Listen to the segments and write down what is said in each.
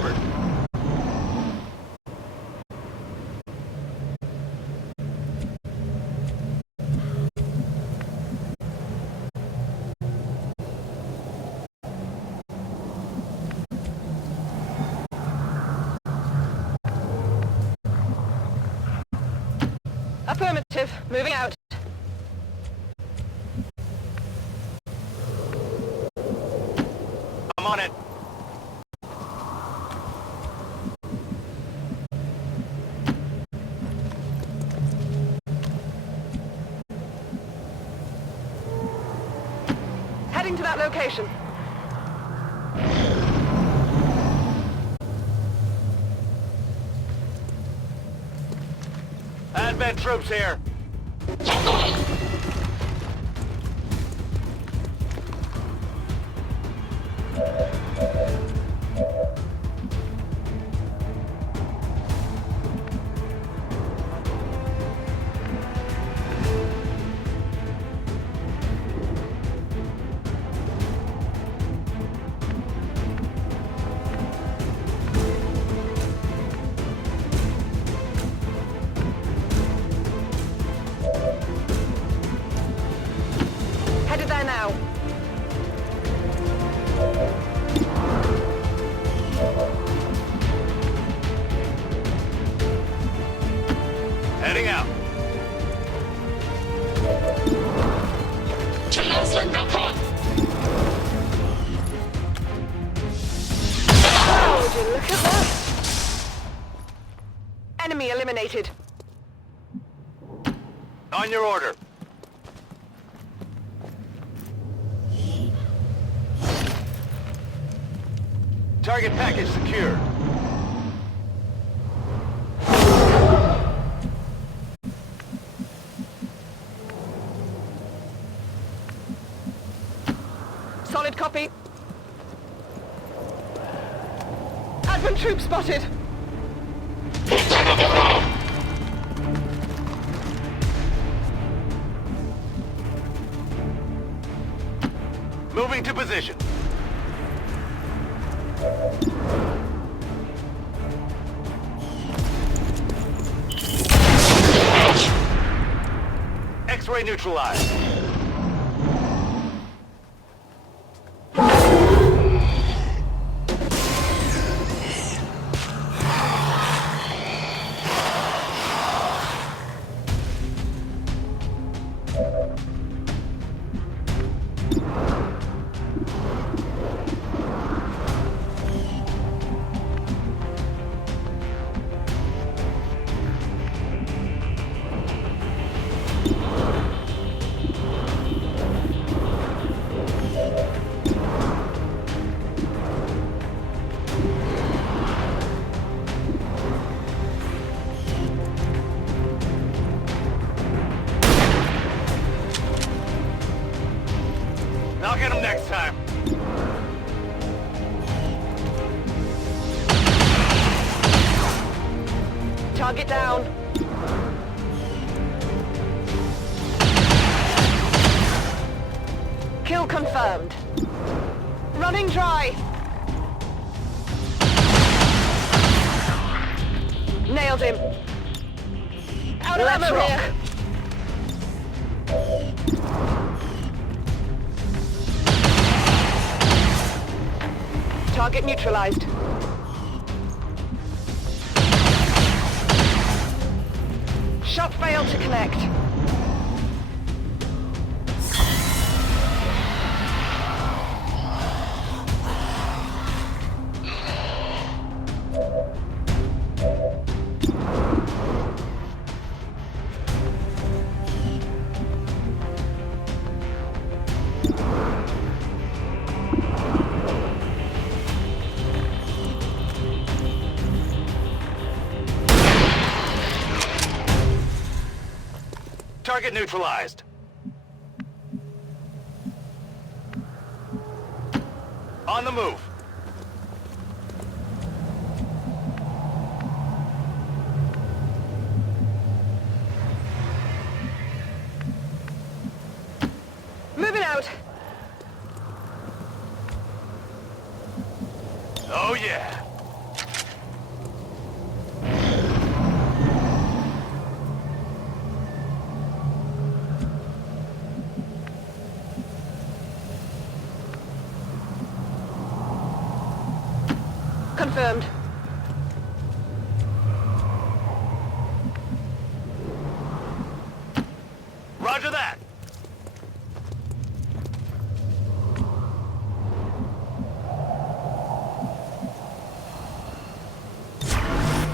covered. Affirmative. Moving out. I'm on it. Heading to that location. Advent troops here. Headed there now. Heading out. Wow, would you look at that? Enemy eliminated. On your order. Target package secured. Solid copy. Advent troop spotted. Moving to position. X-ray neutralized. I'll get him next time. Target down. Kill confirmed. Running dry. Nailed him. Out of ammo here. Target neutralized. Shot failed to connect. Target neutralized. On the move. Moving out. Oh yeah. Confirmed. Roger that.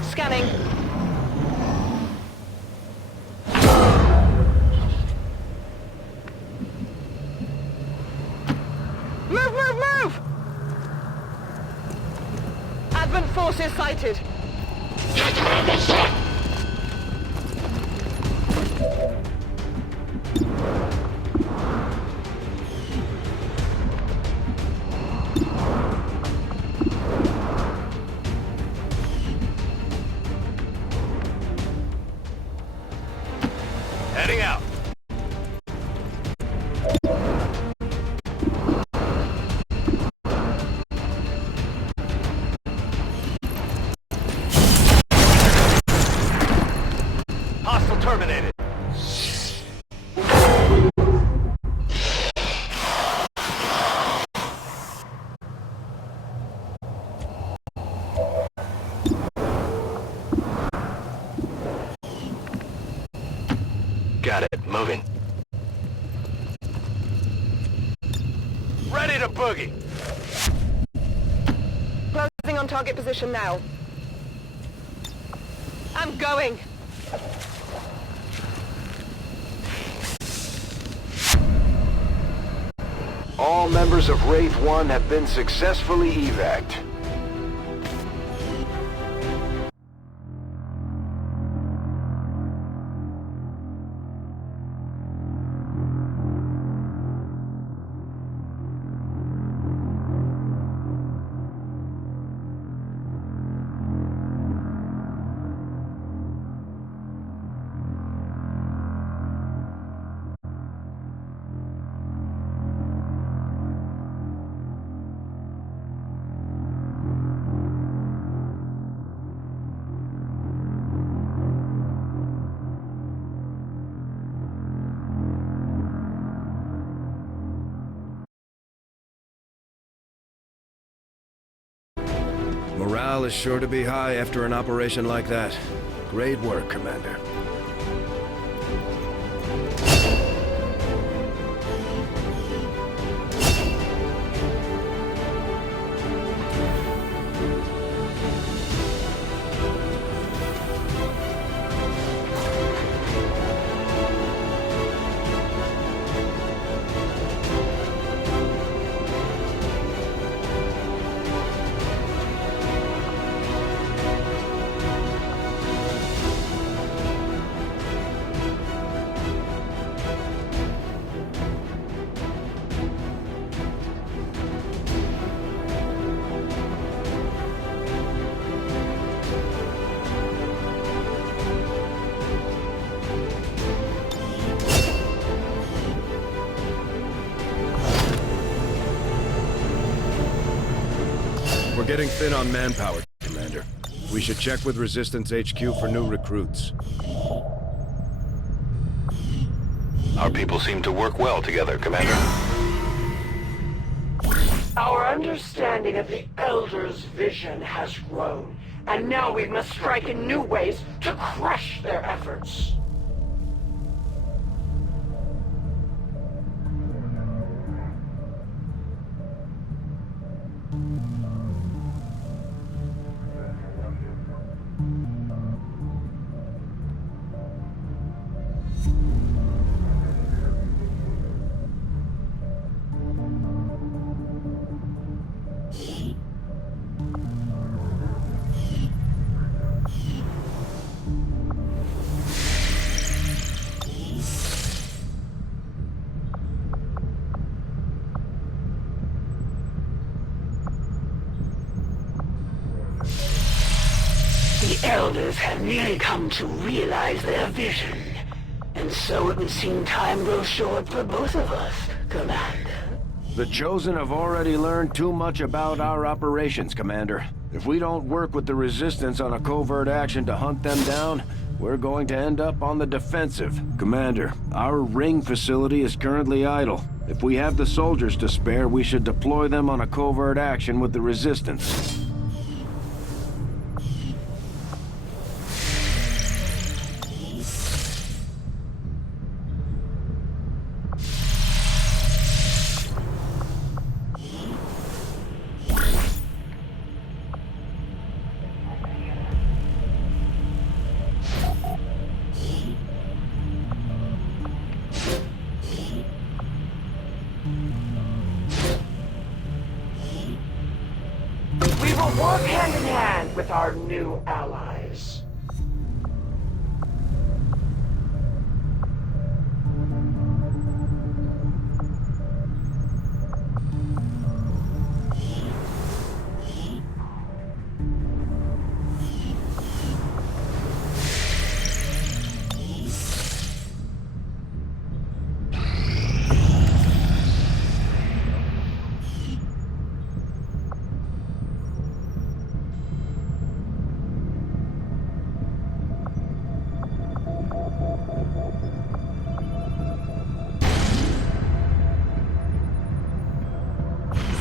Scanning. Move, move, move! Advent forces sighted. Heading out. Hostile terminated. Got it. Moving. Ready to boogie. Closing on target position now. I'm going. All members of Wraith 1 have been successfully evac'd. Morale is sure to be high after an operation like that. Great work, Commander. We're getting thin on manpower, Commander. We should check with Resistance HQ for new recruits. Our people seem to work well together, Commander. Our understanding of the Elder's vision has grown, and now we must strike in new ways to crush their efforts. The Elders have nearly come to realize their vision, and so it would seem time grows short for both of us, Commander. The Chosen have already learned too much about our operations, Commander. If we don't work with the Resistance on a covert action to hunt them down, we're going to end up on the defensive. Commander, our ring facility is currently idle. If we have the soldiers to spare, we should deploy them on a covert action with the Resistance. Work hand in hand with our new allies.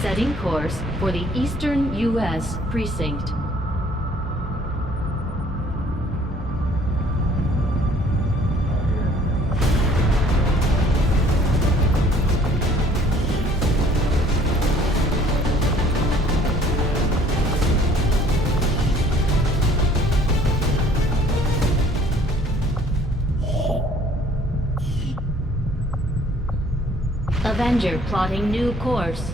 Setting course for the Eastern U.S. Precinct. Avenger plotting new course.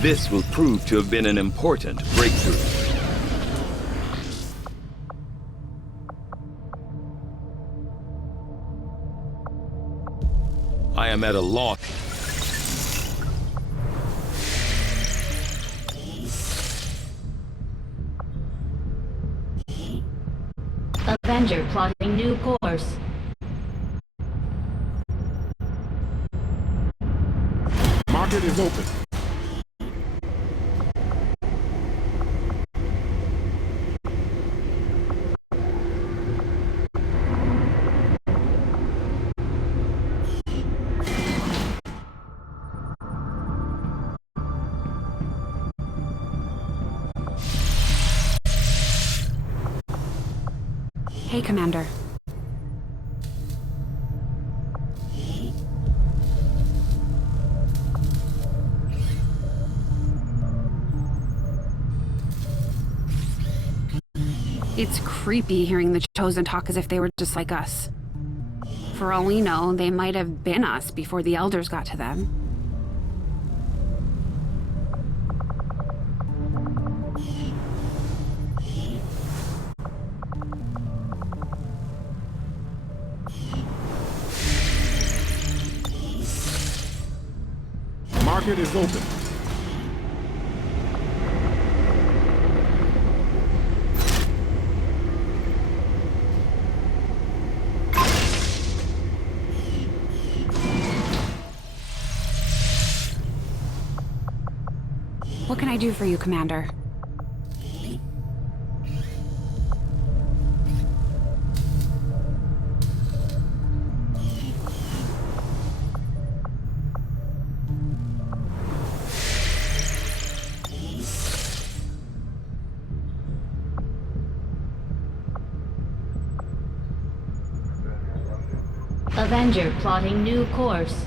This will prove to have been an important breakthrough. I am at a loss. Avenger plotting new course. Market is open. Hey, Commander. It's creepy hearing the Chosen talk as if they were just like us. For all we know, they might have been us before the Elders got to them. Market is open. What can I do for you, Commander? Avenger plotting new course.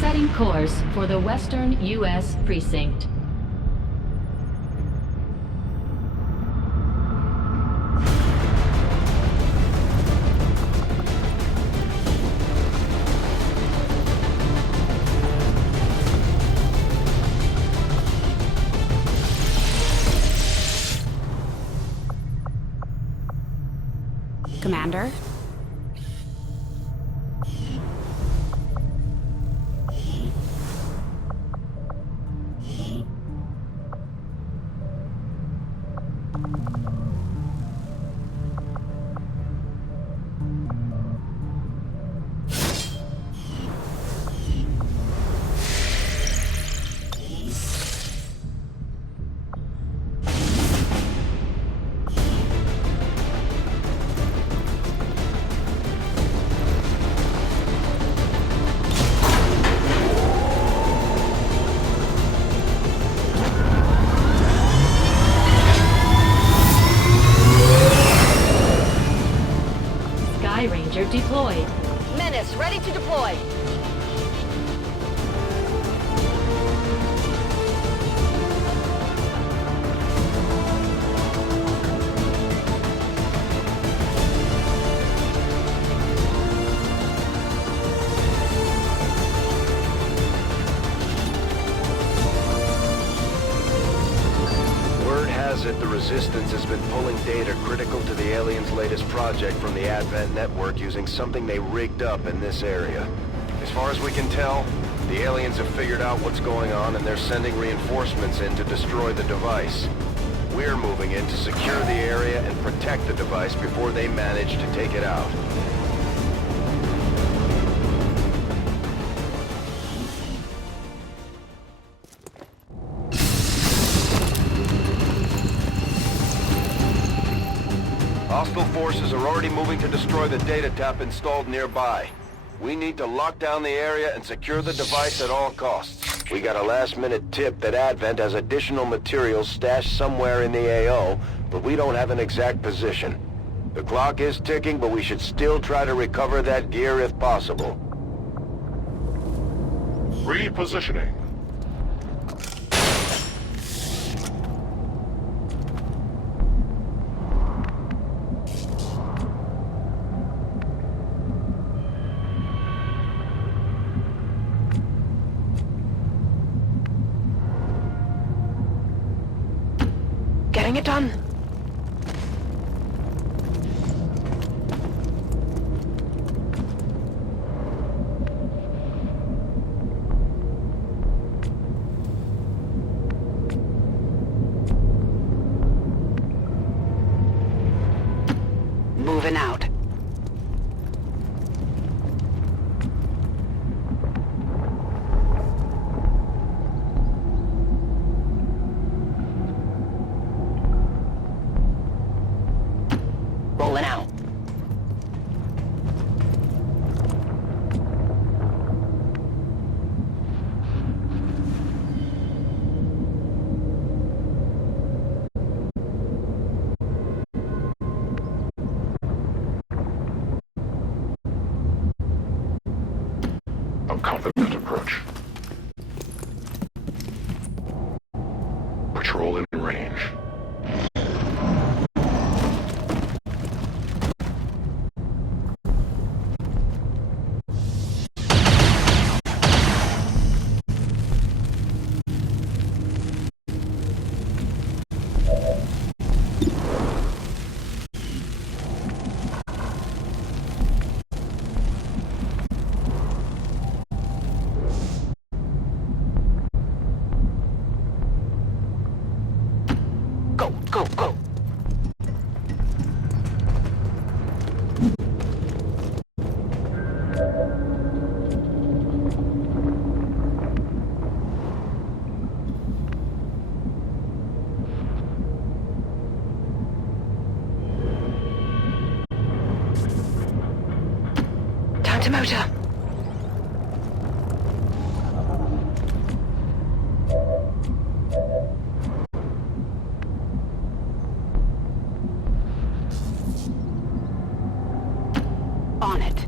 Setting course for the Western U.S. Precinct. Commander? deployed. Menace, ready to deploy. Word has it the Resistance has been pulling data critical to the aliens' latest project from the Advent network using something they rigged up in this area. As far as we can tell, the aliens have figured out what's going on and they're sending reinforcements in to destroy the device. We're moving in to secure the area and protect the device before they manage to take it out. Hostile forces are already moving to destroy the data tap installed nearby. We need to lock down the area and secure the device at all costs. We got a last-minute tip that Advent has additional materials stashed somewhere in the AO, but we don't have an exact position. The clock is ticking, but we should still try to recover that gear if possible. Repositioning. Getting it done. Moving out. Rolling out. A confident approach. Patrol in range. Go, go, go. Time to motor. On it.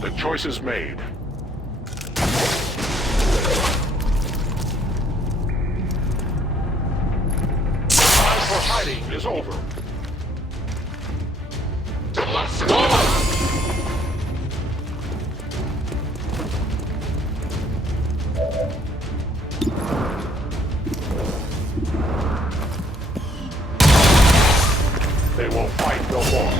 The choice is made. Time for hiding is over. Let's go! They will fight no more.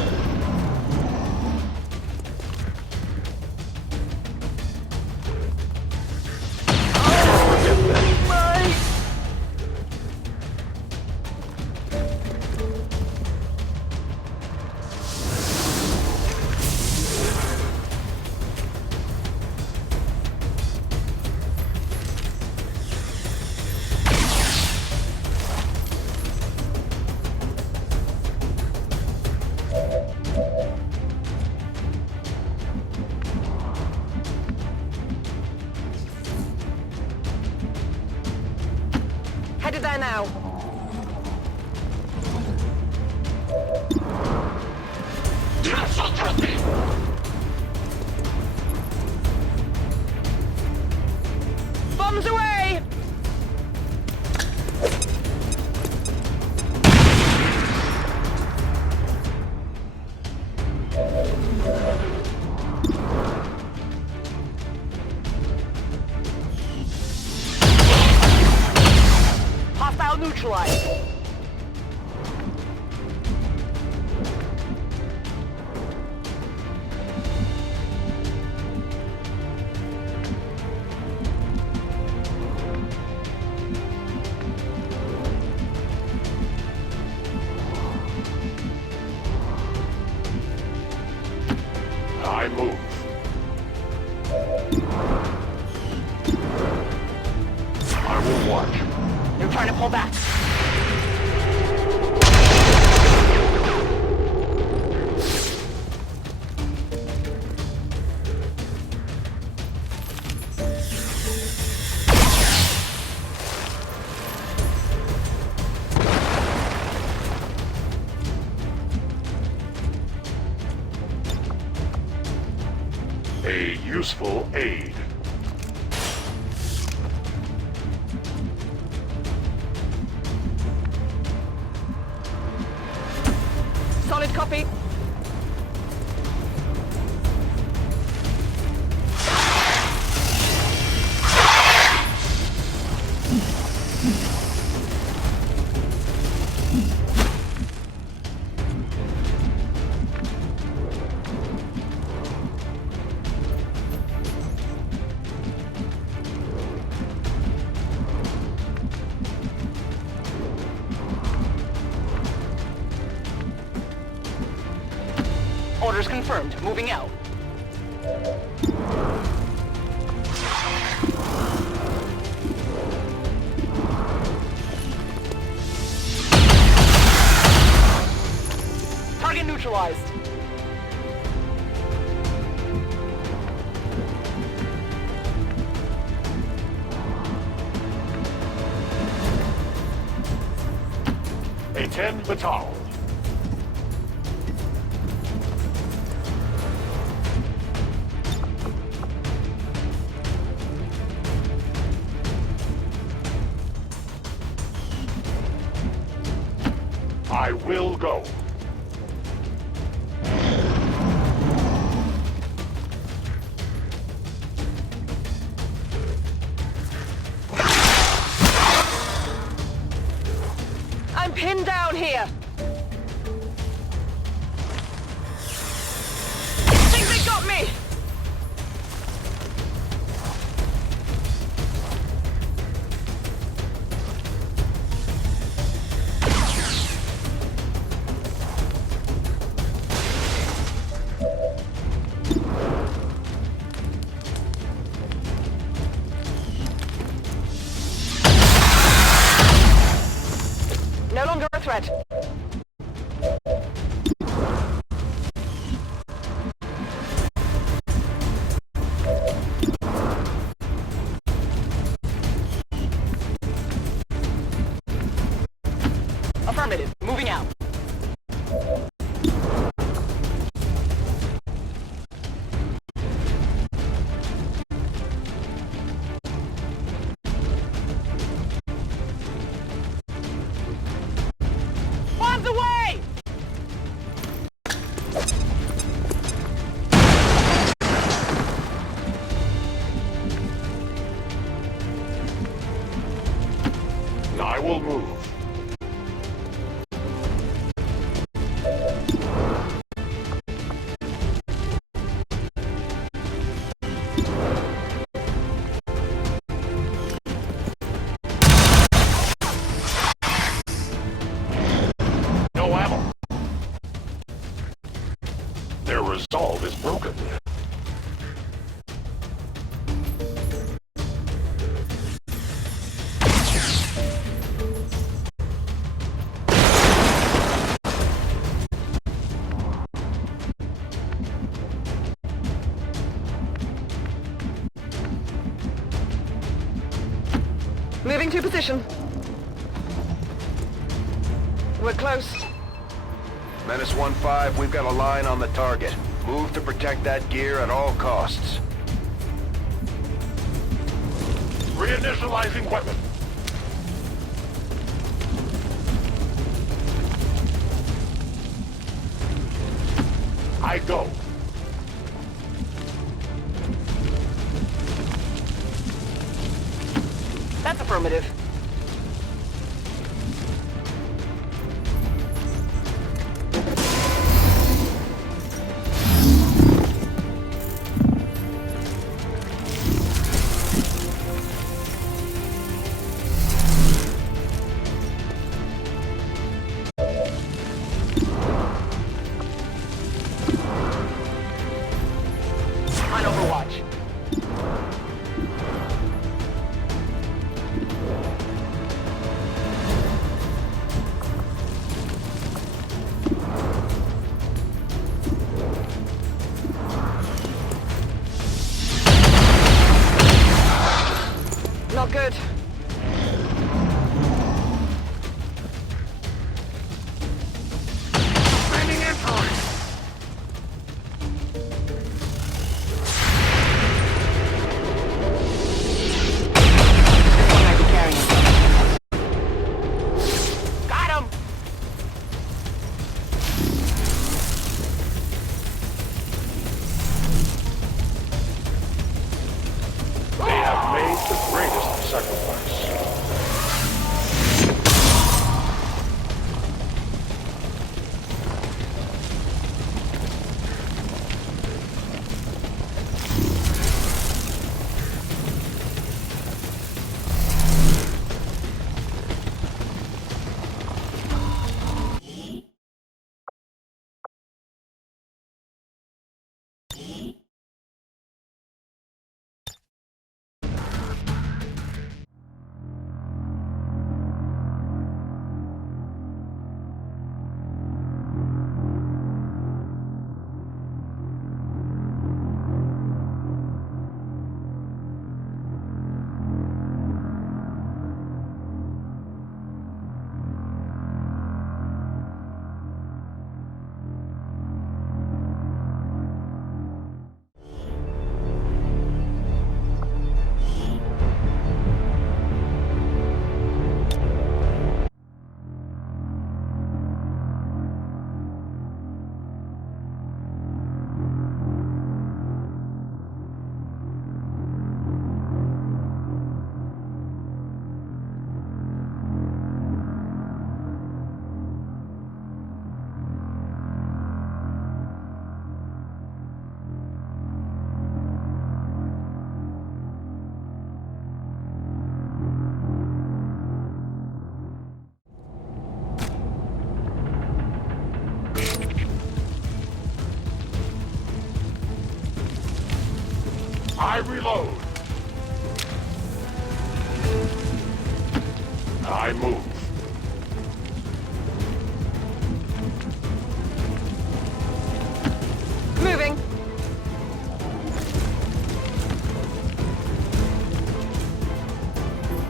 Headed there now. Bombs away! Hostile neutralized. I move. I will watch. They're trying to pull back. A useful aid. Solid copy. Orders confirmed. Moving out. Target neutralized. A 10 batal. I will go. I'm pinned down here. Think they got me. No longer a threat. Affirmative. Moving out. Bombs away! I will move. No ammo. Their resolve is broken. Moving to position. We're close. Menace 1-5, we've got a line on the target. Move to protect that gear at all costs. Reinitializing weapon. I go. That's affirmative. On Overwatch. Not good. Bringing influence. One might be carrying. Got him! They have made the greatest sacrifice. I reload. I move. Moving.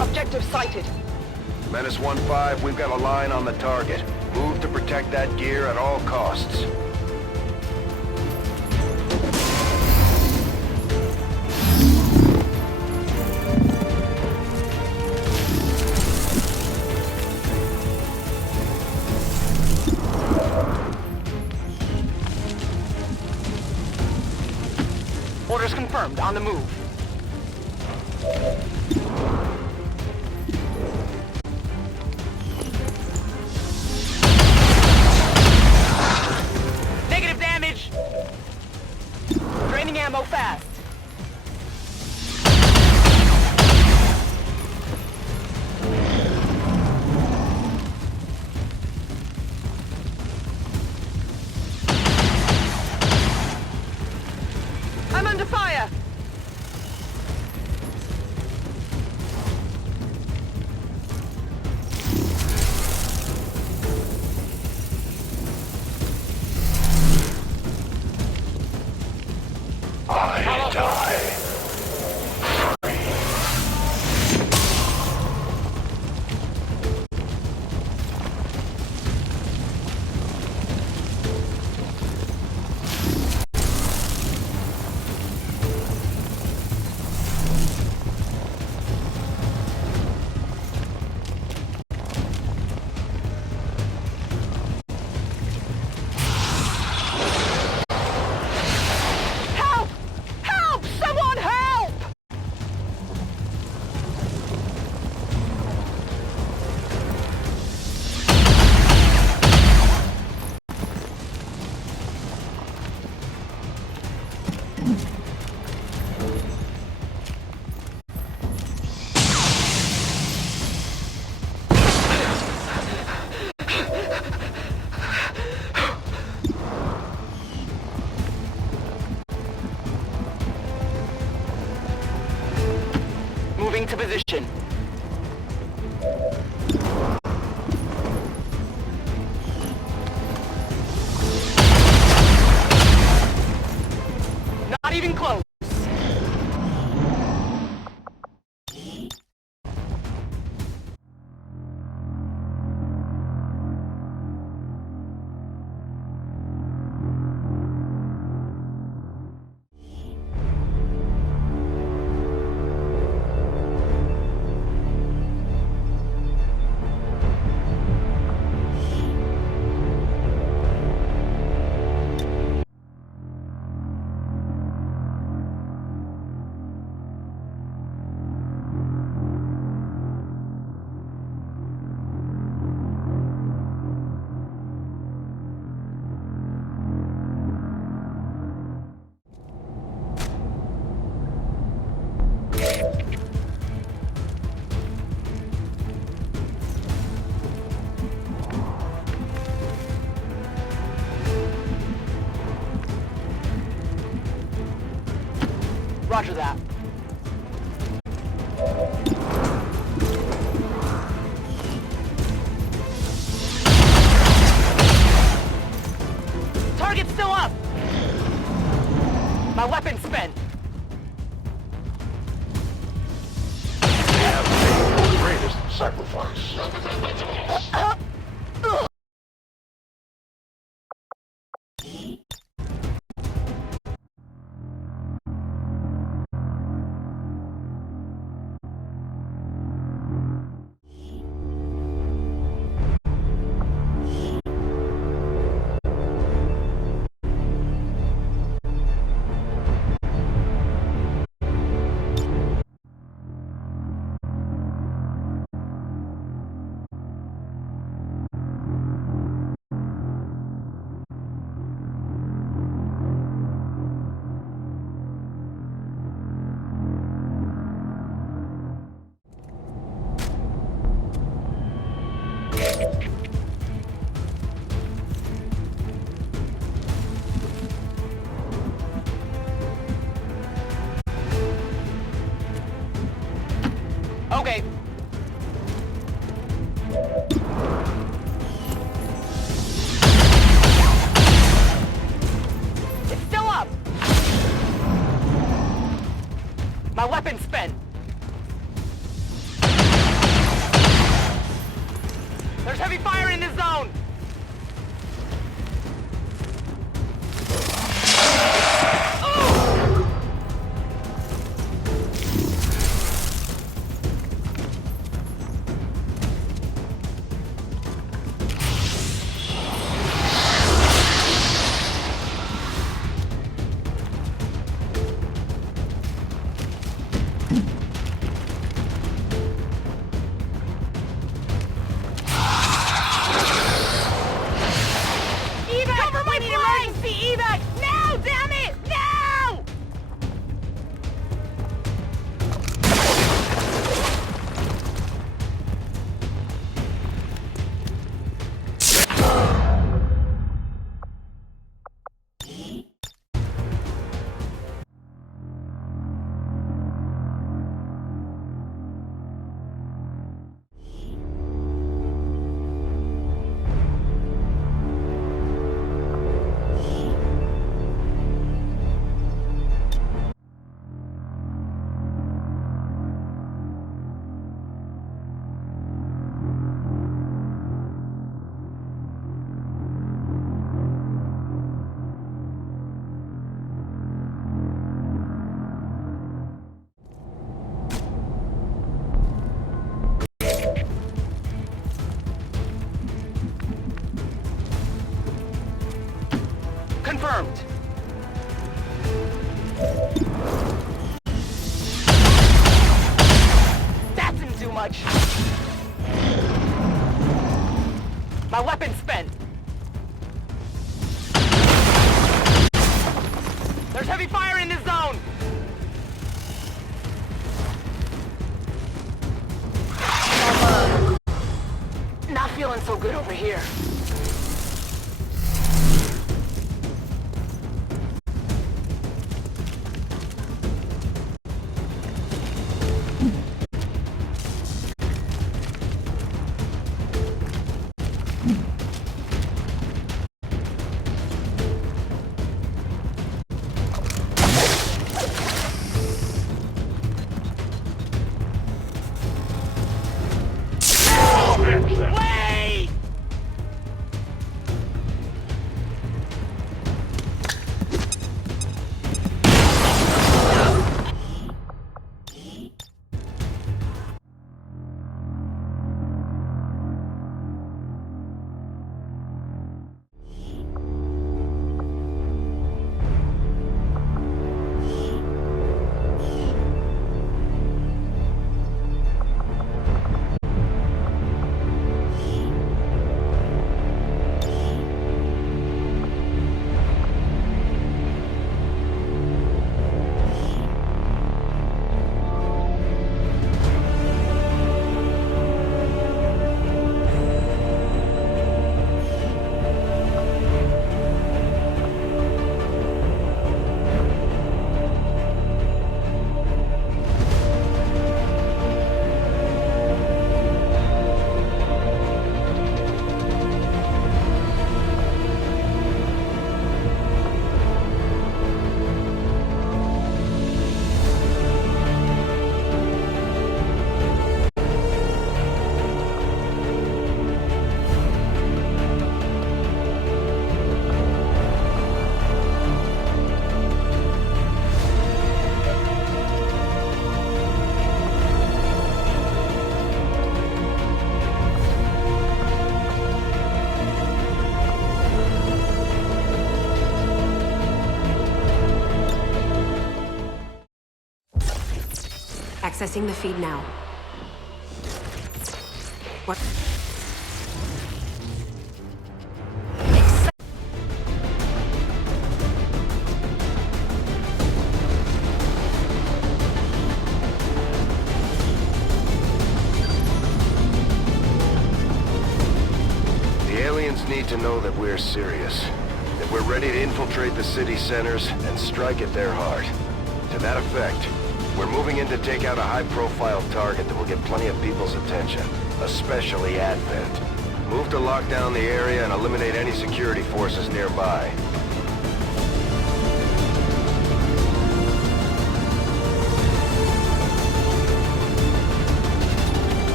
Objective sighted. Menace 1-5, we've got a line on the target. Move to protect that gear at all costs. Orders confirmed. On the move. Negative damage! Draining ammo fast. I'm under fire! Moving to position. Not even close. Roger that. Target's still up! My weapon's spent. We have made the greatest sacrifice. Okay. It's still up! My weapon's spent. There's heavy fire in this zone! Confirmed. That didn't do much. My weapon's spent. There's heavy fire in this zone. I'm not feeling so good over here. avenge them. Wait! Accessing the feed now. What? The aliens need to know that we're serious. That we're ready to infiltrate the city centers and strike at their heart. To that effect, we're moving in to take out a high-profile target that will get plenty of people's attention, especially Advent. Move to lock down the area and eliminate any security forces nearby.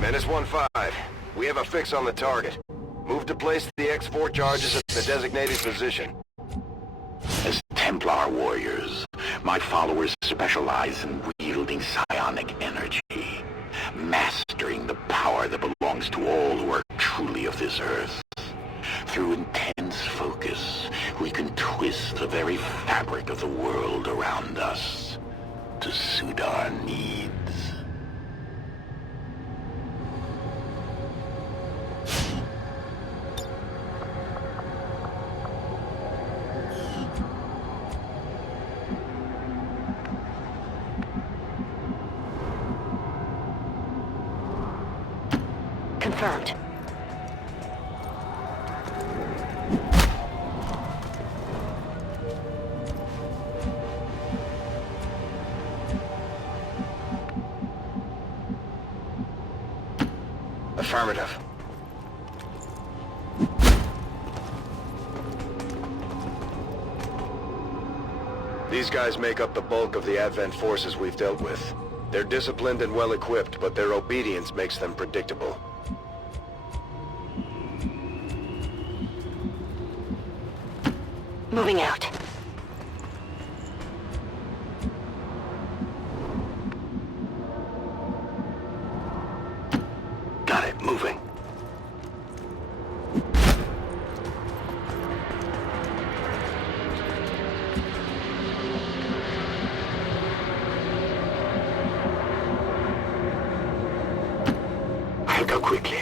Menace 1-5, we have a fix on the target. Move to place the X4 charges at the designated position. As Templar warriors, my followers specialize in wielding psionic energy, mastering the power that belongs to all who are truly of this earth. Through intense focus, we can twist the very fabric of the world around us to suit our needs. Confirmed. Affirmative. These guys make up the bulk of the Advent forces we've dealt with. They're disciplined and well-equipped, but their obedience makes them predictable. Moving out. Got it, moving. I'll go quickly.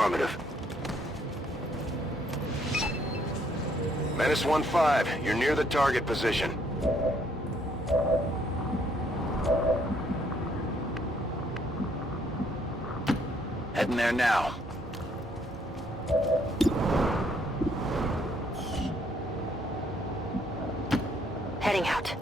Affirmative. Menace 1-5, you're near the target position. Heading there now. Heading out.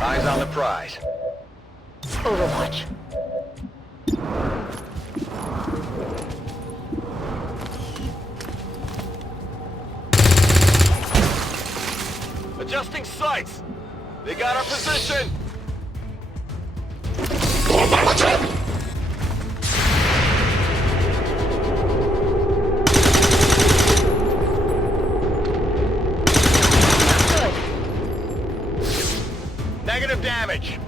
Eyes on the prize. Overwatch. Adjusting sights. They got our position. Negative damage.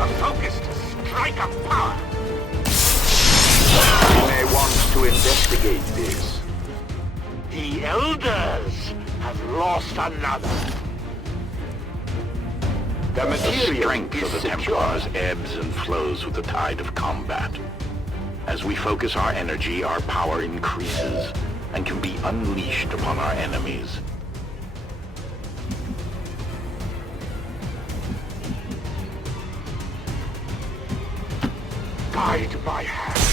A focused strike of power. You may want to investigate this. The Elders have lost another. The strength of the Templars ebbs and flows with the tide of combat. As we focus our energy, our power increases and can be unleashed upon our enemies. Guide my hand.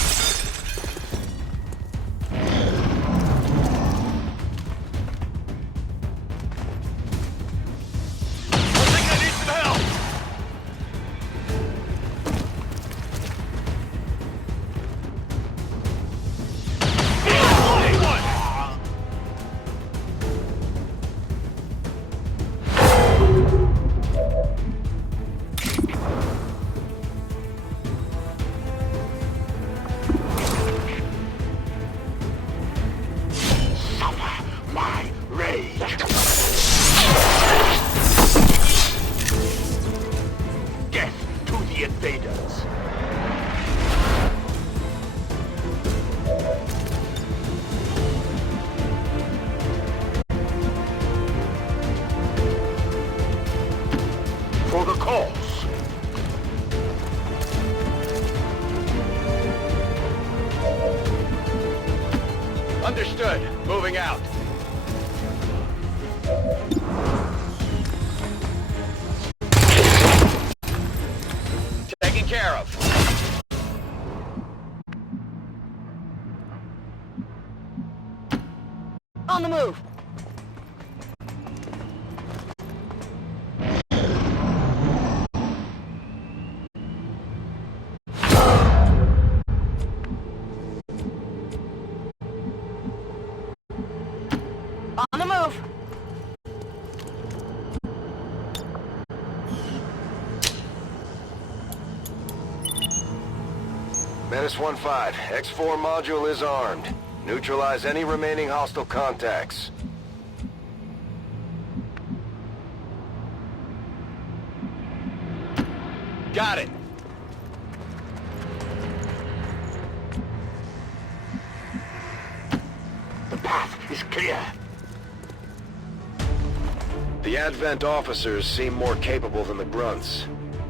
For the cause. Understood. Moving out. Taken care of. On the move. On the move. Menace 1-5, X4 module is armed. Neutralize any remaining hostile contacts. Got it. The path is clear. The Advent officers seem more capable than the grunts.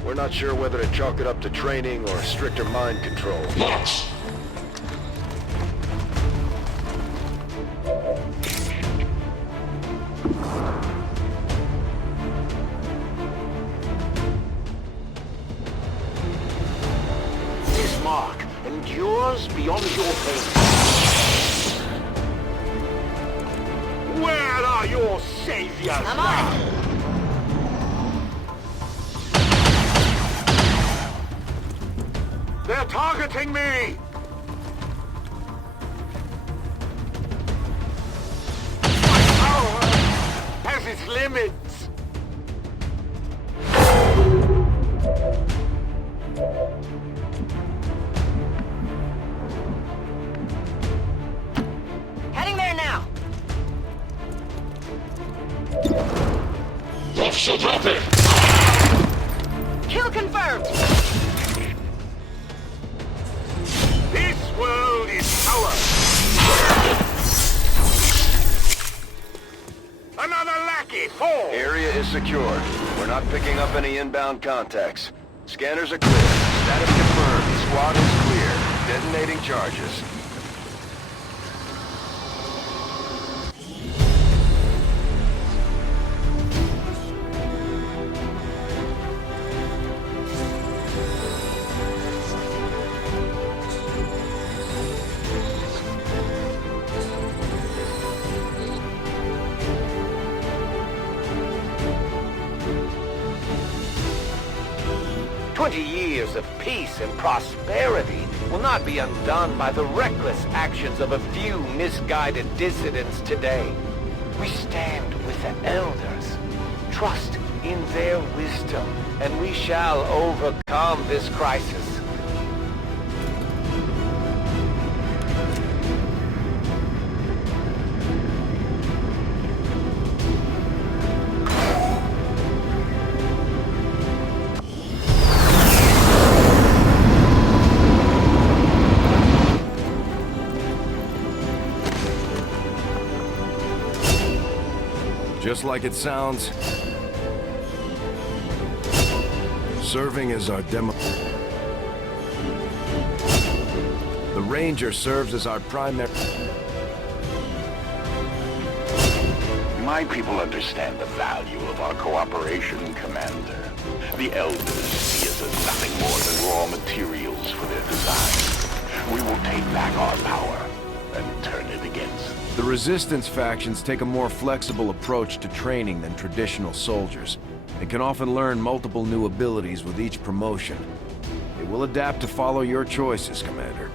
We're not sure whether to chalk it up to training or stricter mind control. This mark endures beyond your faith. Where are your saviors? Come on. They're targeting me! My power has its limits. She'll drop it! Kill confirmed! This world is ours! Another lackey, fall! Area is secure. We're not picking up any inbound contacts. Scanners are clear. Status confirmed. Squad is clear. Detonating charges. Years of peace and prosperity will not be undone by the reckless actions of a few misguided dissidents today. We stand with the elders. Trust in their wisdom, and we shall overcome this crisis. Just like it sounds, serving as our demo. The Ranger serves as our primary. My people understand the value of our cooperation, Commander. The Elders see us as nothing more than raw materials for their design. We will take back our power and turn it against. The Resistance factions take a more flexible approach to training than traditional soldiers. They can often learn multiple new abilities with each promotion. They will adapt to follow your choices, Commander.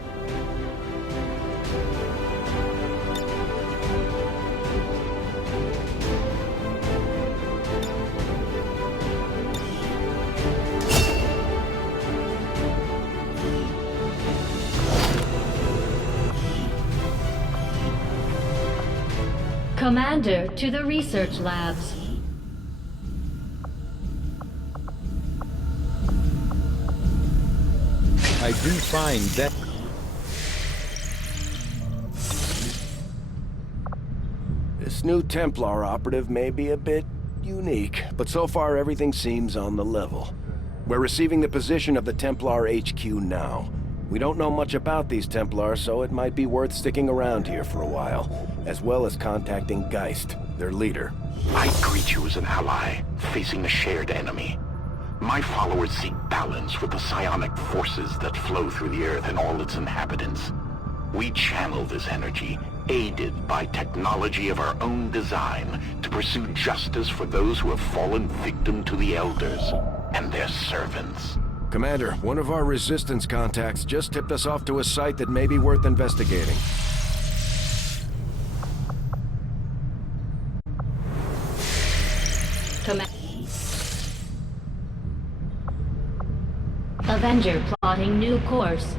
Commander to the research labs. I do find that... This new Templar operative may be a bit unique, but so far everything seems on the level. We're receiving the position of the Templar HQ now. We don't know much about these Templars, so it might be worth sticking around here for a while, as well as contacting Geist, their leader. I greet you as an ally, facing a shared enemy. My followers seek balance with the psionic forces that flow through the Earth and all its inhabitants. We channel this energy, aided by technology of our own design, to pursue justice for those who have fallen victim to the Elders and their servants. Commander, one of our Resistance contacts just tipped us off to a site that may be worth investigating. Avenger plotting new course.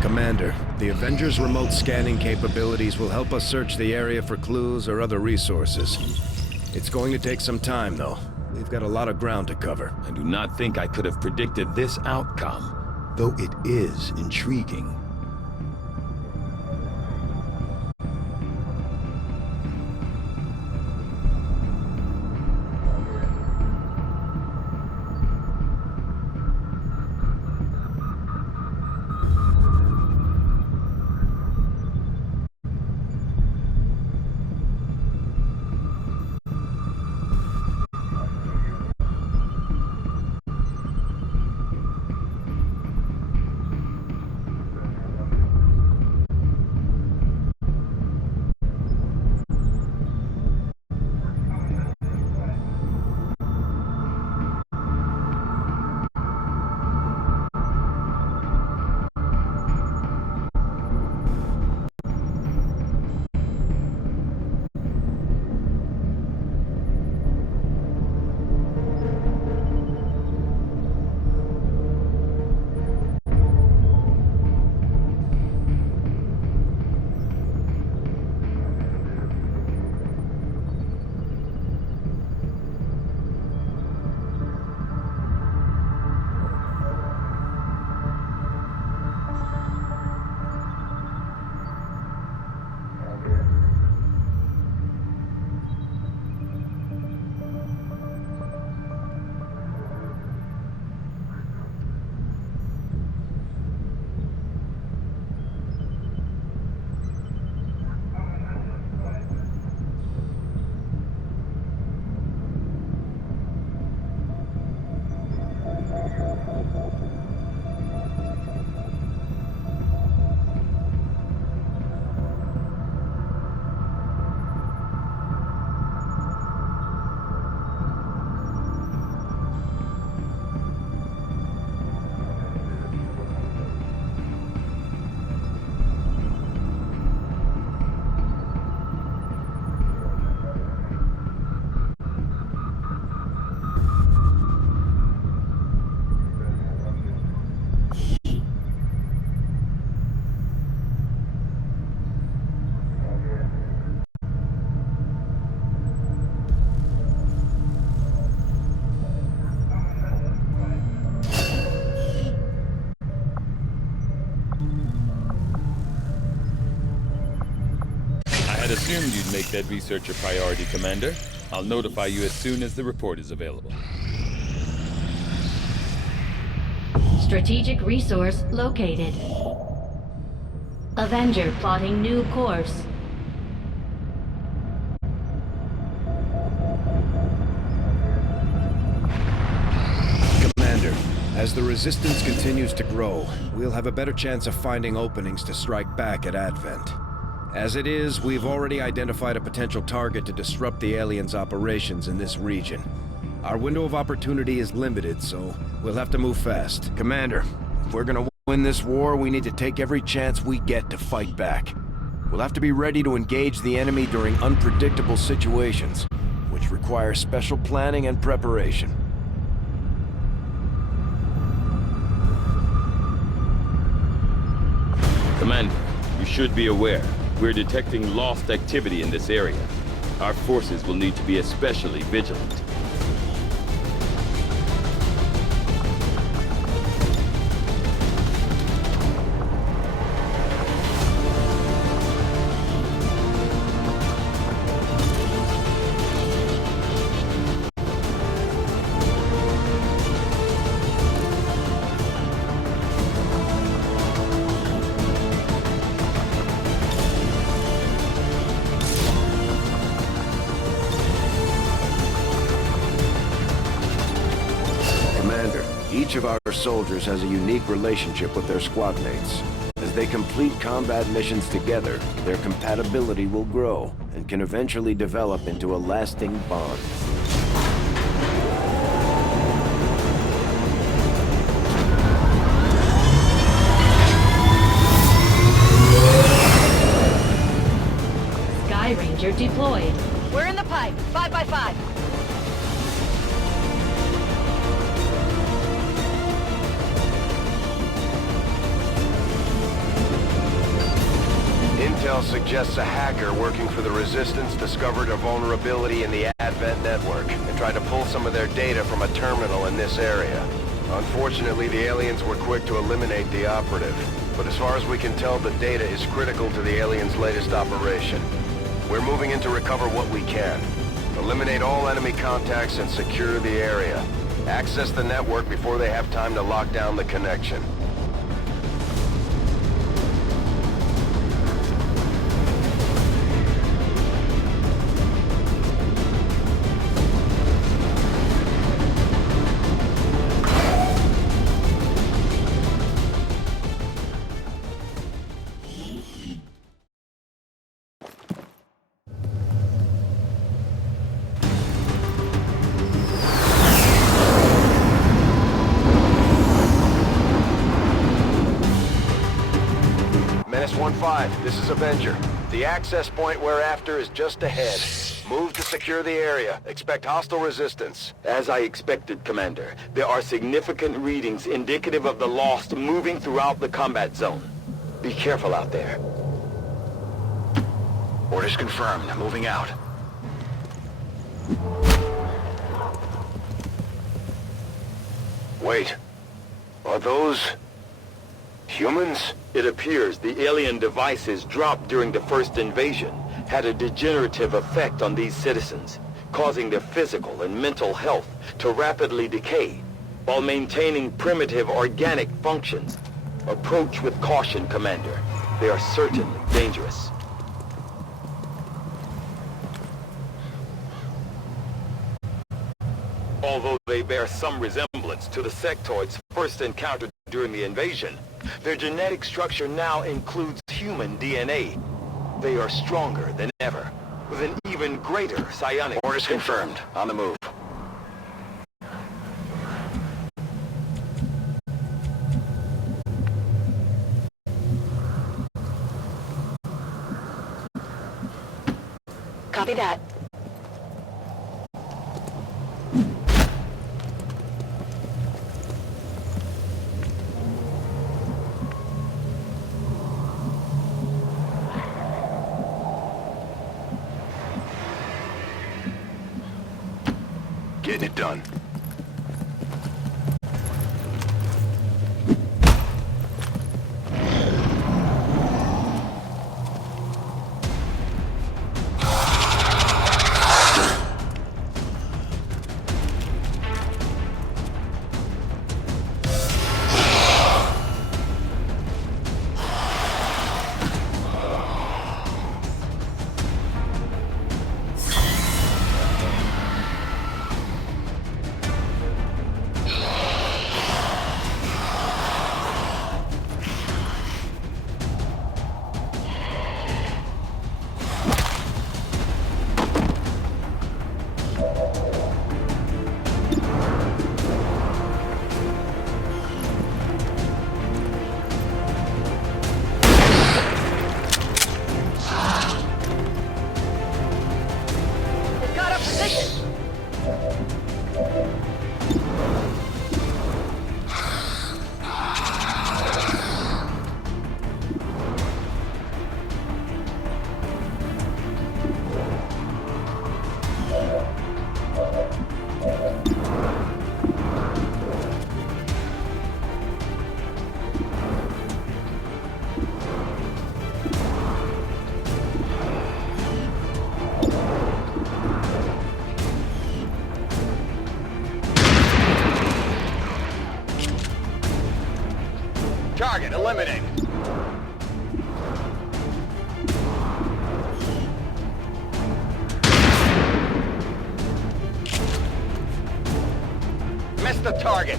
Commander, the Avengers' remote scanning capabilities will help us search the area for clues or other resources. It's going to take some time, though. We've got a lot of ground to cover. I do not think I could have predicted this outcome, though it is intriguing. I had assumed you'd make that research a priority, Commander. I'll notify you as soon as the report is available. Strategic resource located. Avenger plotting new course. Commander, as the Resistance continues to grow, we'll have a better chance of finding openings to strike back at Advent. As it is, we've already identified a potential target to disrupt the aliens' operations in this region. Our window of opportunity is limited, so we'll have to move fast. Commander, if we're gonna win this war, we need to take every chance we get to fight back. We'll have to be ready to engage the enemy during unpredictable situations, which require special planning and preparation. Commander, you should be aware. We're detecting lost activity in this area. Our forces will need to be especially vigilant. Each of our soldiers has a unique relationship with their squad mates. As they complete combat missions together, their compatibility will grow and can eventually develop into a lasting bond. Sky Ranger deployed. We're in the pipe. 5x5. Intel suggests a hacker working for the Resistance discovered a vulnerability in the Advent network and tried to pull some of their data from a terminal in this area. Unfortunately, the aliens were quick to eliminate the operative. But as far as we can tell, the data is critical to the aliens' latest operation. We're moving in to recover what we can. Eliminate all enemy contacts and secure the area. Access the network before they have time to lock down the connection. Menace 1-5, this is Avenger. The access point we're after is just ahead. Move to secure the area. Expect hostile resistance. As I expected, Commander, there are significant readings indicative of the Lost moving throughout the combat zone. Be careful out there. Orders confirmed. Moving out. Wait. Are those... humans? It appears the alien devices dropped during the first invasion had a degenerative effect on these citizens, causing their physical and mental health to rapidly decay while maintaining primitive organic functions. Approach with caution, Commander. They are certainly dangerous. Although they bear some resemblance equivalents to the sectoids first encountered during the invasion. Their genetic structure now includes human DNA. They are stronger than ever, with an even greater psionic... Orders confirmed. On the move. Copy that. Getting it done. Target eliminated. Missed the target.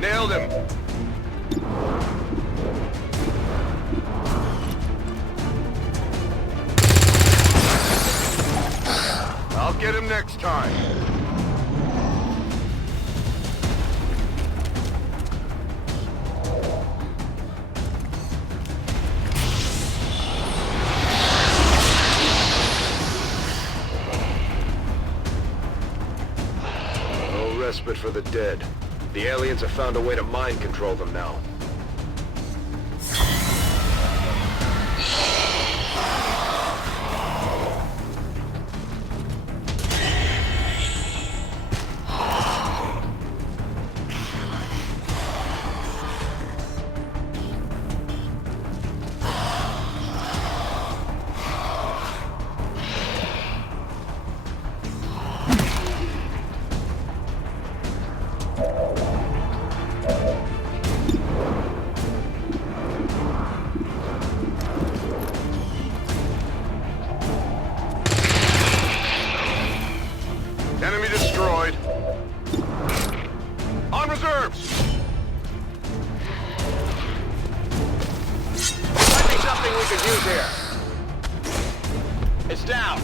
Nailed him. I'll get him next time. No respite for the dead. The aliens have found a way to mind control them now. Enemy destroyed. On reserves! Might be something we could use here. It's down.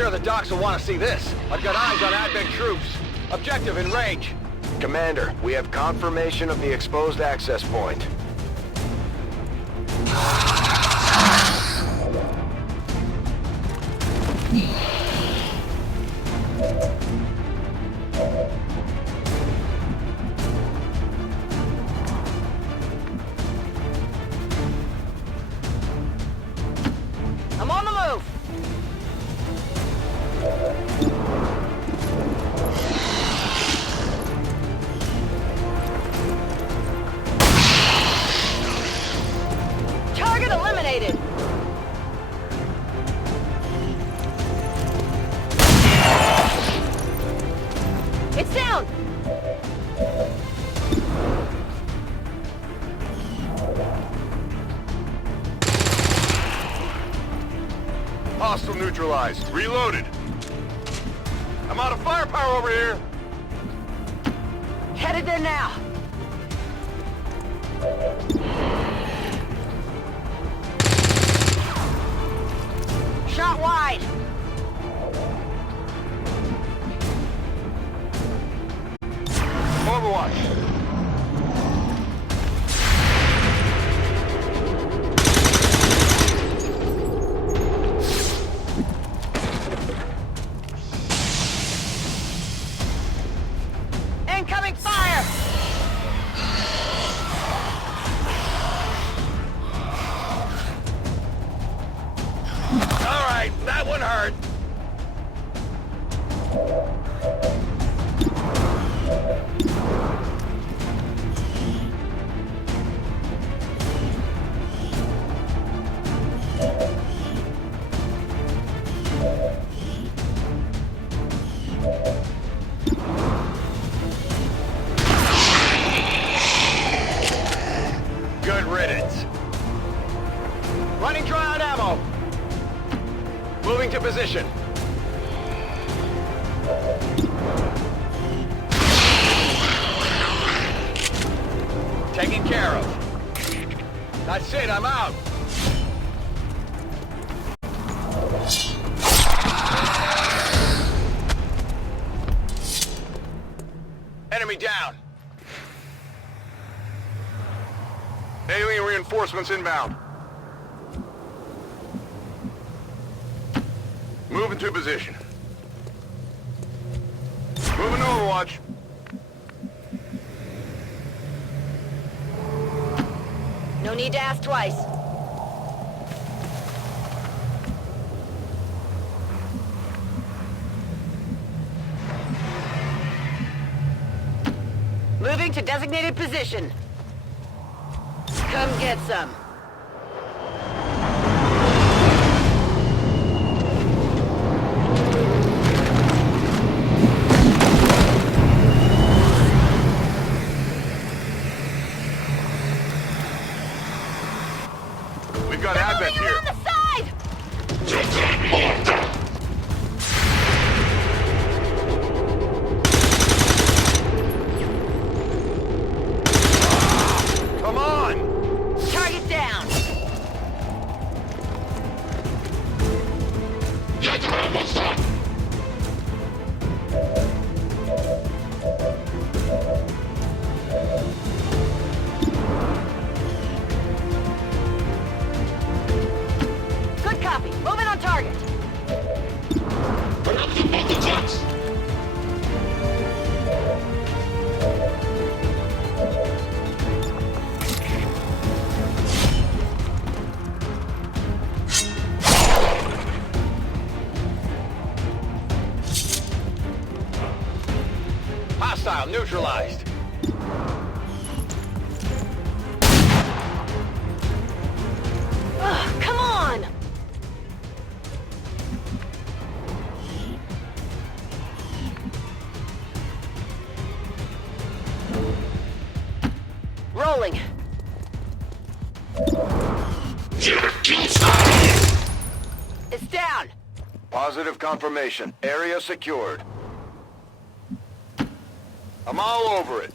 sure the docs will want to see this. I've got eyes on Advent troops. Objective in range. Commander, we have confirmation of the exposed access point. I'm on the move. Target eliminated. It's down. Hostile neutralized. Reloaded. I'm out of firepower over here. Headed there now. Shot wide. Overwatch. Incoming fire. All right, that one hurt. Good riddance. Running dry on ammo. Moving to position. Taken care of. That's it, I'm out. Enemy down. Alien reinforcements inbound. Moving to position. Moving to Overwatch. No need to ask twice. Moving to designated position. Come get some. We've got Advent here. On the side! Come on! Target down. Good copy. Moving on target. Hostile neutralized. Ugh, come on! Rolling. It's down. Positive confirmation. Area secured. I'm all over it.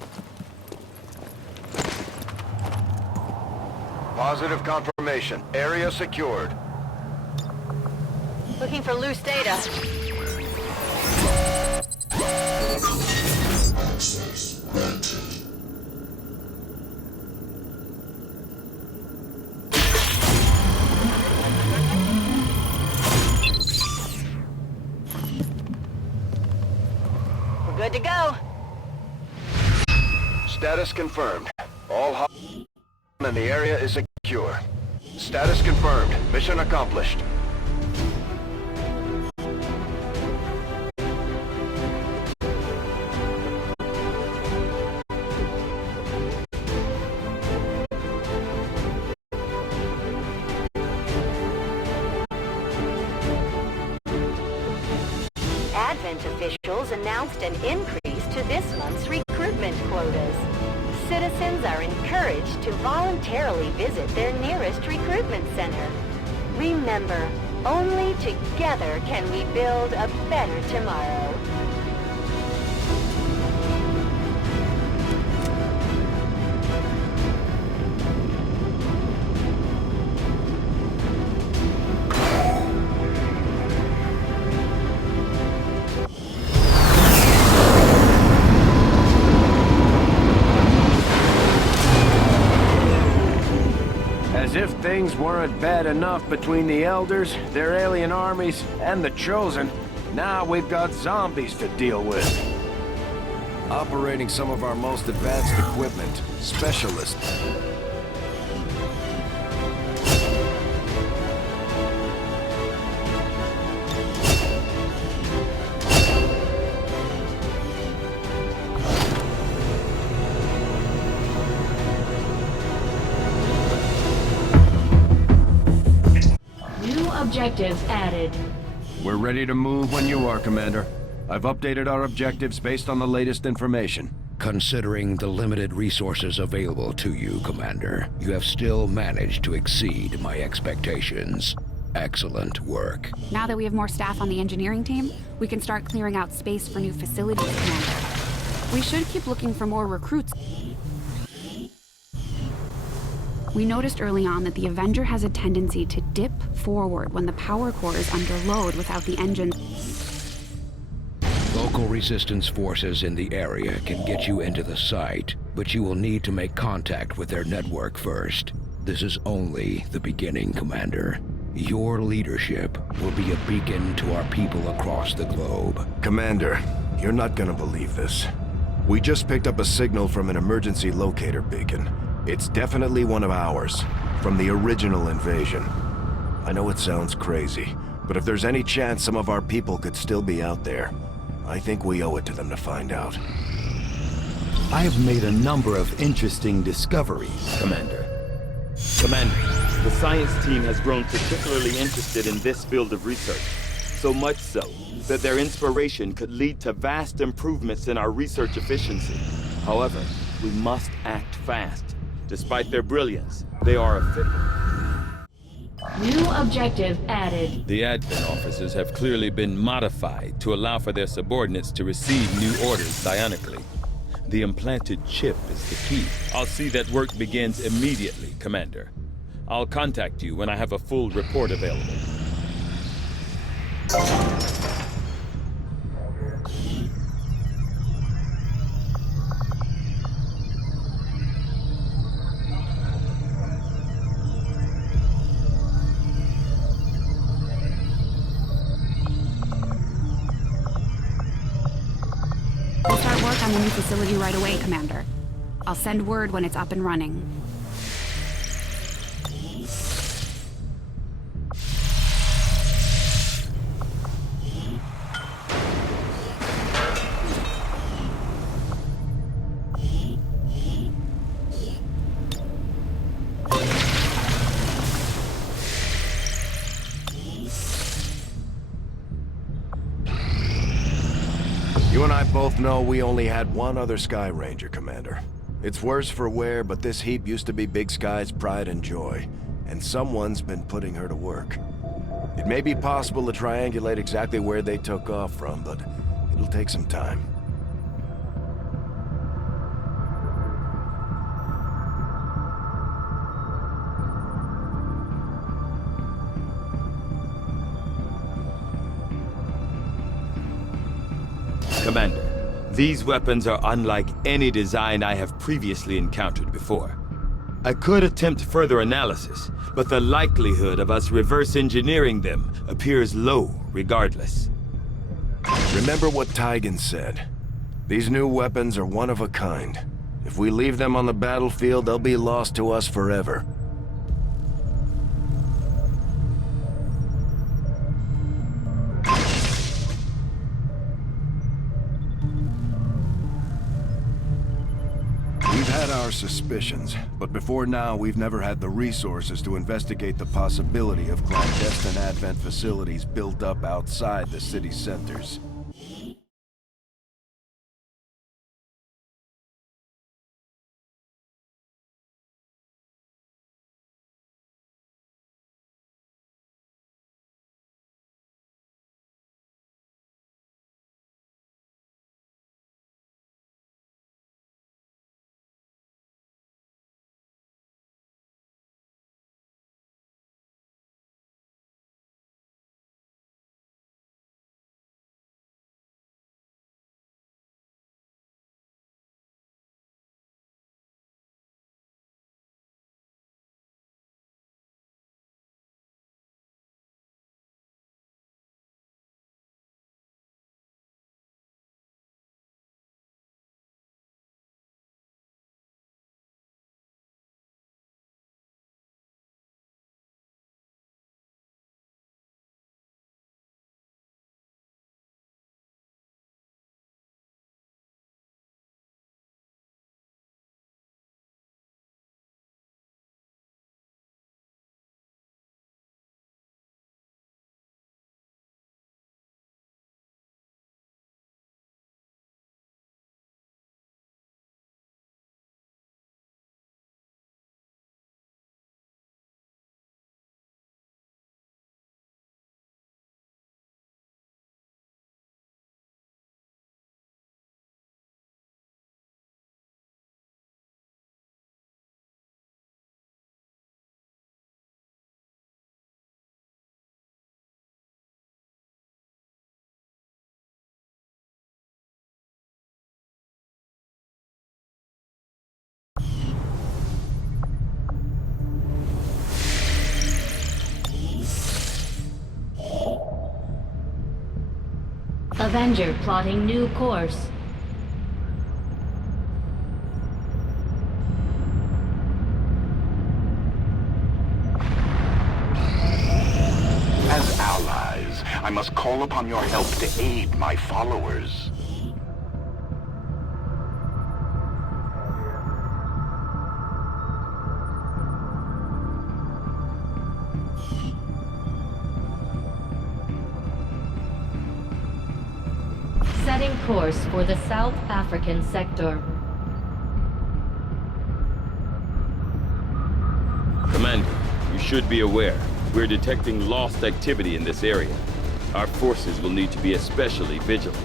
Positive confirmation. Area secured. Looking for loose data. Good to go. Status confirmed. All hostiles and the area is secure. Status confirmed. Mission accomplished. Advent officials announced an increase to this month's recruitment quotas. Citizens are encouraged to voluntarily visit their nearest recruitment center. Remember, only together can we build a better tomorrow. As if things weren't bad enough between the Elders, their alien armies, and the Chosen, now we've got zombies to deal with. Operating some of our most advanced equipment, specialists. Objectives added. We're ready to move when you are, Commander. I've updated our objectives based on the latest information. Considering the limited resources available to you, Commander, you have still managed to exceed my expectations. Excellent work. Now that we have more staff on the engineering team, we can start clearing out space for new facilities, Commander. We should keep looking for more recruits. We noticed early on that the Avenger has a tendency to dip forward when the power core is under load without the engine. Local resistance forces in the area can get you into the site, but you will need to make contact with their network first. This is only the beginning, Commander. Your leadership will be a beacon to our people across the globe. Commander, you're not gonna believe this. We just picked up a signal from an emergency locator beacon. It's definitely one of ours, from the original invasion. I know it sounds crazy, but if there's any chance some of our people could still be out there, I think we owe it to them to find out. I have made a number of interesting discoveries, Commander. Commander, the science team has grown particularly interested in this field of research. So much so that their inspiration could lead to vast improvements in our research efficiency. However, we must act fast. Despite their brilliance, they are a fit. New objective added. The Advent officers have clearly been modified to allow for their subordinates to receive new orders psionically. The implanted chip is the key. I'll see that work begins immediately, Commander. I'll contact you when I have a full report available. We'll start work on the new facility right away, Commander. I'll send word when it's up and running. You and I both know we only had one other Sky Ranger, Commander. It's worse for wear, but this heap used to be Big Sky's pride and joy, and someone's been putting her to work. It may be possible to triangulate exactly where they took off from, but it'll take some time. Commander, these weapons are unlike any design I have previously encountered before. I could attempt further analysis, but the likelihood of us reverse engineering them appears low regardless. Remember what Tygan said. These new weapons are one of a kind. If we leave them on the battlefield, they'll be lost to us forever. We've had our suspicions, but before now we've never had the resources to investigate the possibility of clandestine Advent facilities built up outside the city centers. Avenger plotting new course. As allies, I must call upon your help to aid my followers. Setting course for the South African sector. Commander, you should be aware. We're detecting lost activity in this area. Our forces will need to be especially vigilant.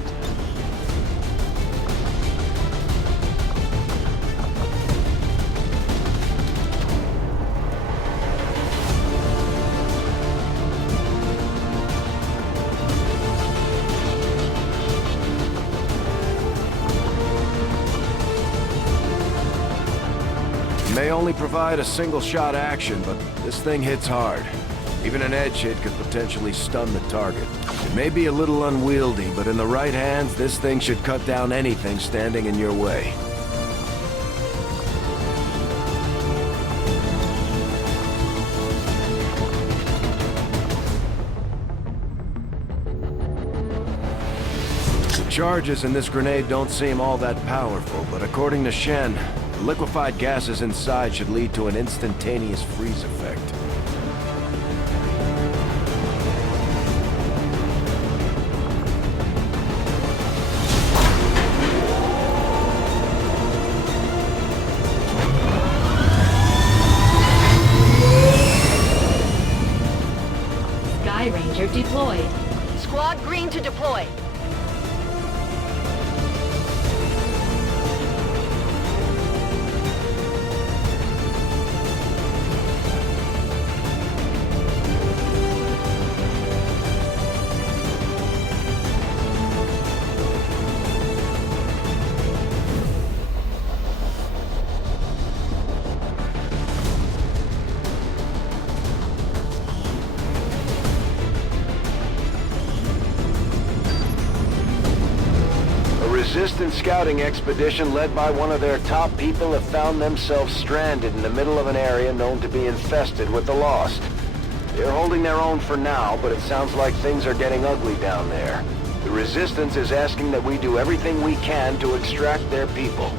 May only provide a single-shot action, but this thing hits hard. Even an edge hit could potentially stun the target. It may be a little unwieldy, but in the right hands, this thing should cut down anything standing in your way. The charges in this grenade don't seem all that powerful, but according to Shen, the liquefied gases inside should lead to an instantaneous freeze effect. Sky Ranger deployed. Squad green to deploy. Resistance scouting expedition led by one of their top people have found themselves stranded in the middle of an area known to be infested with the Lost. They're holding their own for now, but it sounds like things are getting ugly down there. The Resistance is asking that we do everything we can to extract their people.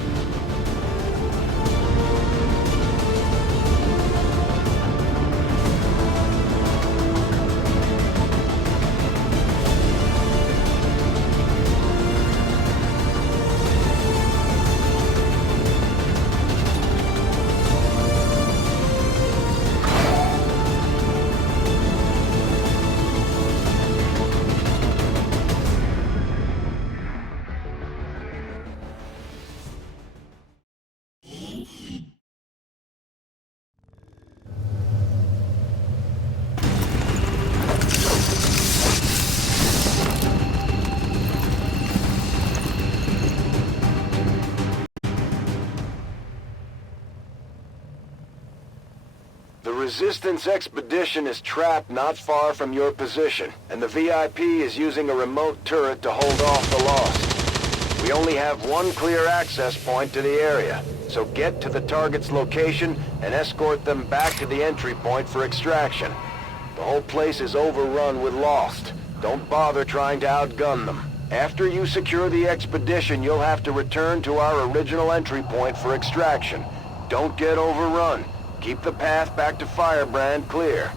The Resistance expedition is trapped not far from your position, and the VIP is using a remote turret to hold off the Lost. We only have one clear access point to the area, so get to the target's location and escort them back to the entry point for extraction. The whole place is overrun with Lost. Don't bother trying to outgun them. After you secure the expedition, you'll have to return to our original entry point for extraction. Don't get overrun. Keep the path back to Firebrand clear.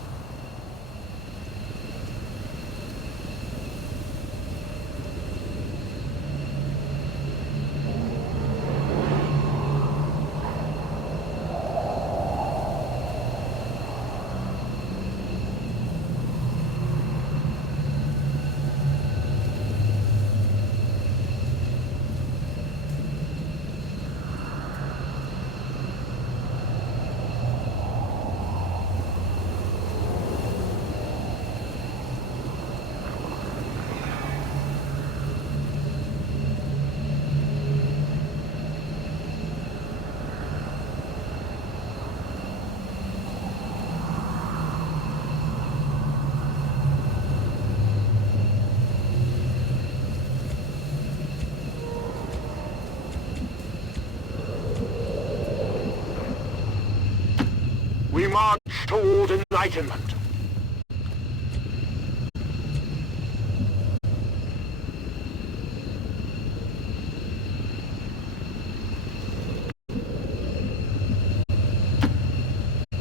We march toward enlightenment.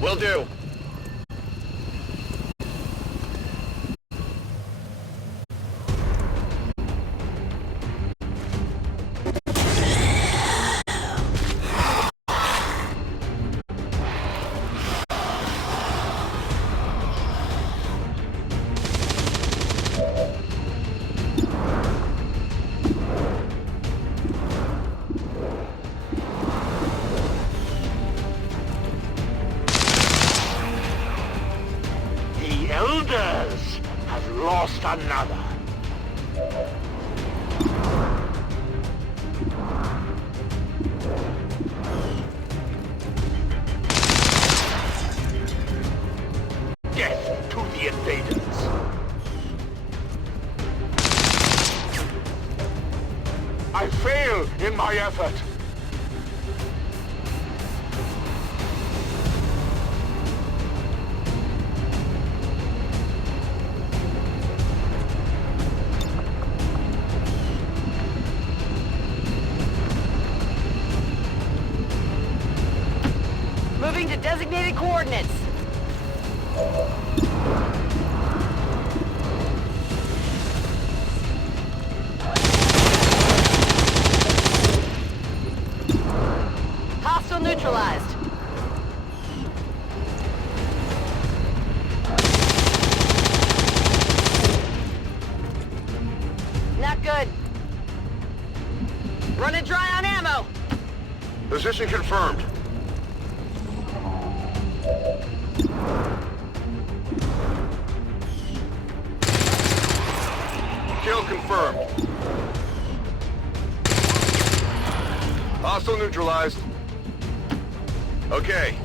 Will do. Elders have lost another. Death to the invaders. I fail in my effort. Moving to designated coordinates. Hostile neutralized. Not good. Running dry on ammo. Position confirmed. Kill confirmed. Hostile neutralized. Okay.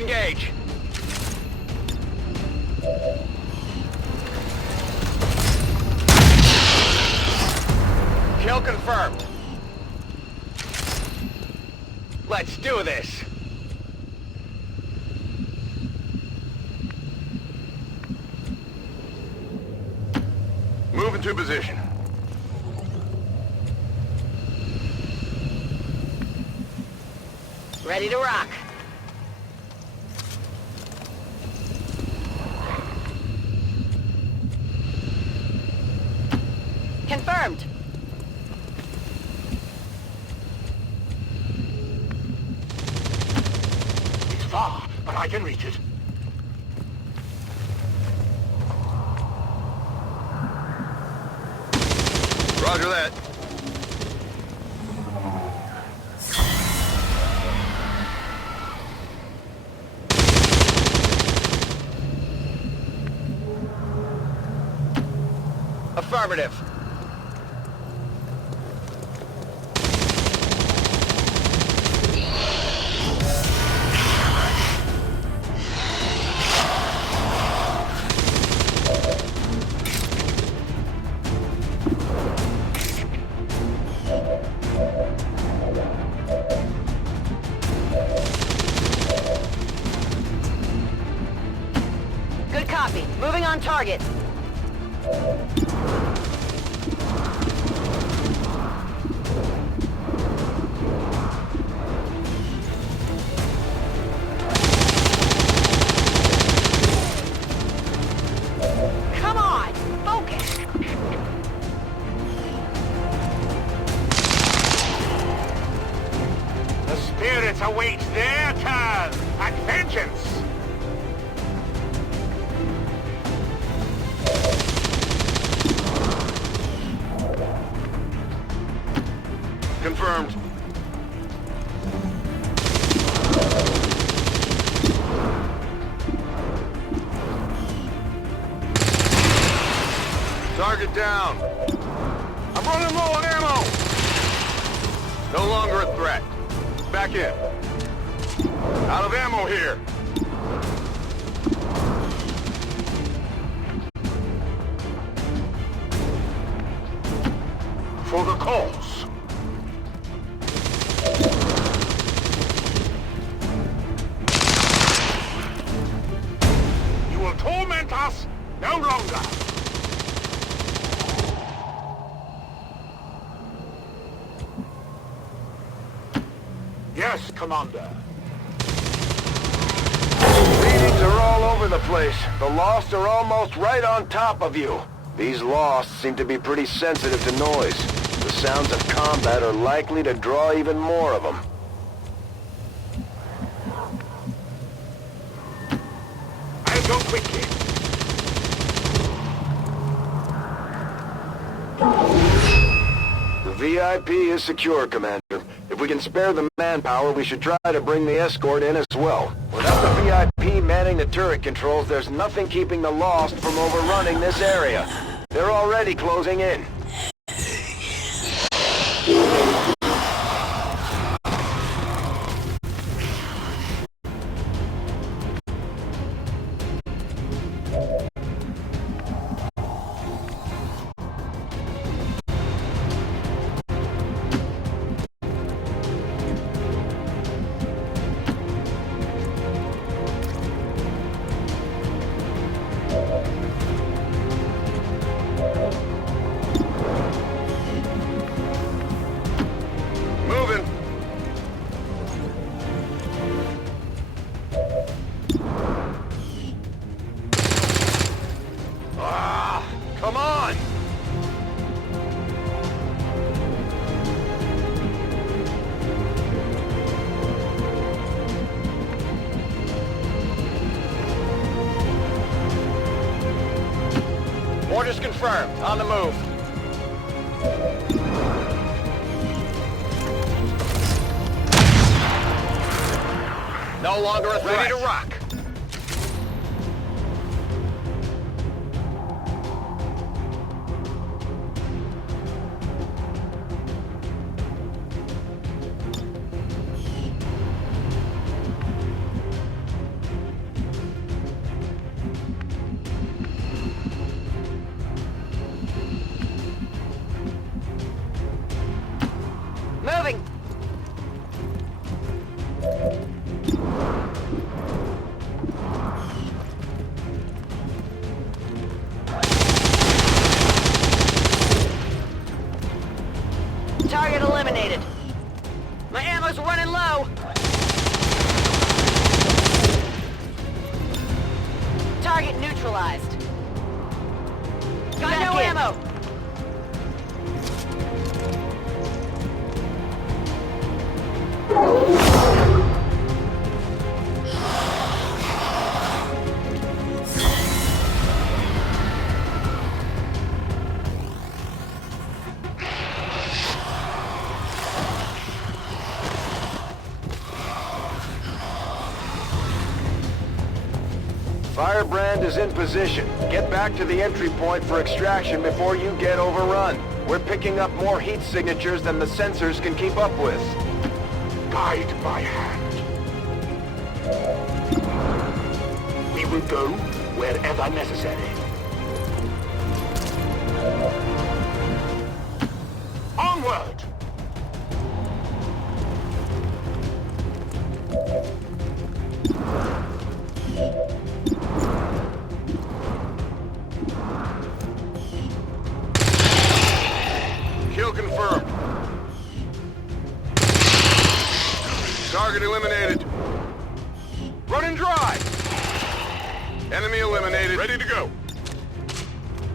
engage. Kill confirmed. Let's do this. Move into position. Ready to rock. Confirmed. It's far, but I can reach it. Roger that. Affirmative. Good copy. Moving on target. Come on! Focus! The spirits await their turn at vengeance! Confirmed. Target down. I'm running low on ammo. No longer a threat. Back in. Out of ammo here. For the cause. You will torment us no longer. Yes, Commander. Readings are all over the place. The Lost are almost right on top of you. These Lost seem to be pretty sensitive to noise. The sounds of combat are likely to draw even more of them. I'll go quickly. The VIP is secure, Commander. If we can spare the manpower, we should try to bring the escort in as well. Without the VIP manning the turret controls, there's nothing keeping the Lost from overrunning this area. They're already closing in. Moving. Ah, come on! Orders confirmed. On the move. No longer a threat. Ready to rock. Target neutralized. Got Back no in. ammo. Firebrand is in position. Get back to the entry point for extraction before you get overrun. We're picking up more heat signatures than the sensors can keep up with. Guide my hand. We will go wherever necessary. Onward! Kill confirmed. Target eliminated. Running dry. Enemy eliminated. Ready to go.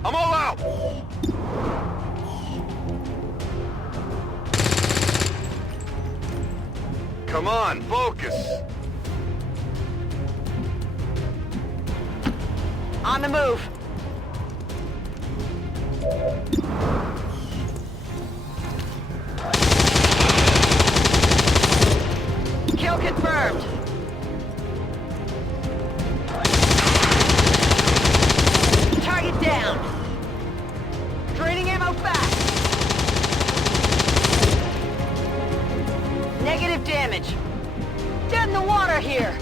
I'm all out. Come on, focus. On the move. Kill confirmed. Target down. Draining ammo fast. Negative damage. Dead in the water here.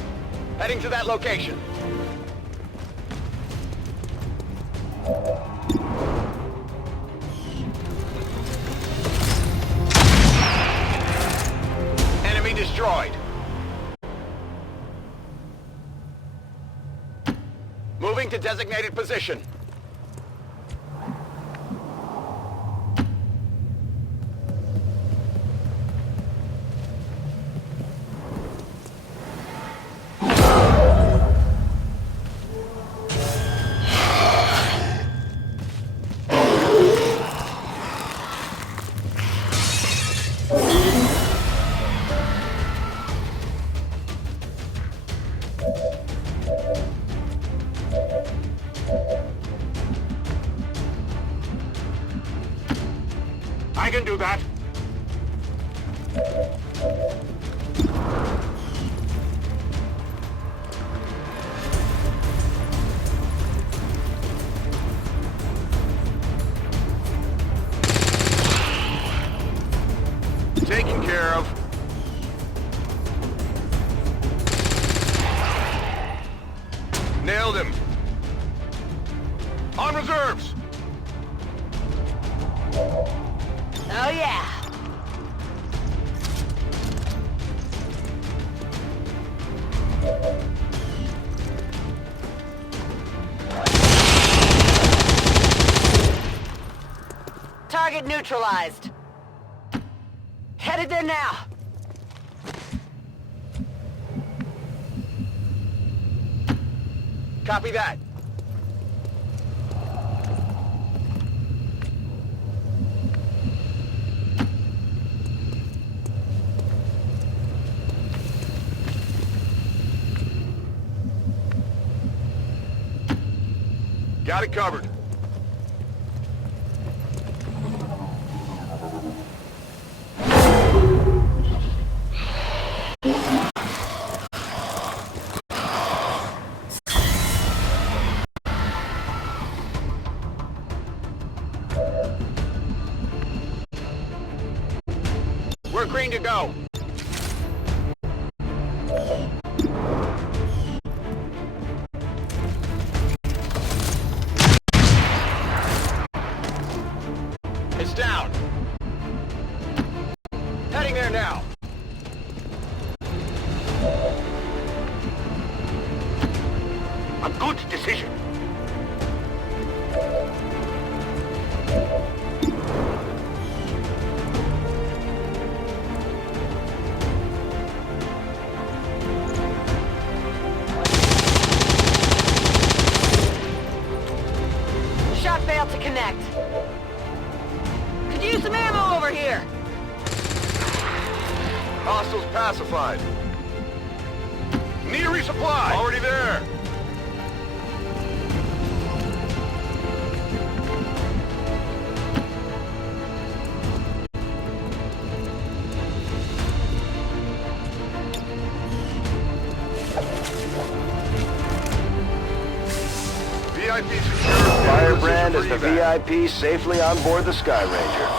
Heading to that location. Enemy destroyed. Moving to designated position. I can do that. Taken care of. Nailed him. On reserves. Oh yeah. Target neutralized. Headed there now. Copy that. Got it covered. We're green to go. It's down. Heading there now. A good decision. disconnect. Could use some ammo over here. Hostiles pacified. Need a resupply. Already there. VIP secure. Firebrand is the VIP safely on board the Sky Ranger.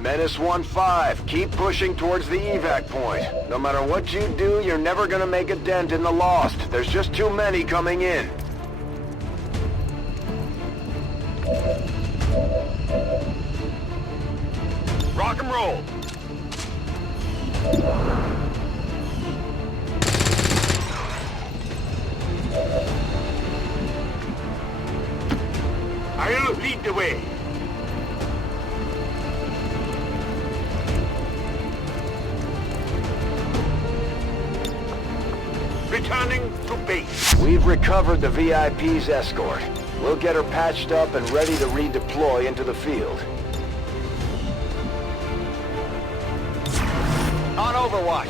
Menace 1-5, keep pushing towards the evac point. No matter what you do, you're never gonna make a dent in the Lost. There's just too many coming in. Rock and roll. I'll lead the way. Returning to base. We've recovered the VIP's escort. We'll get her patched up and ready to redeploy into the field. On Overwatch.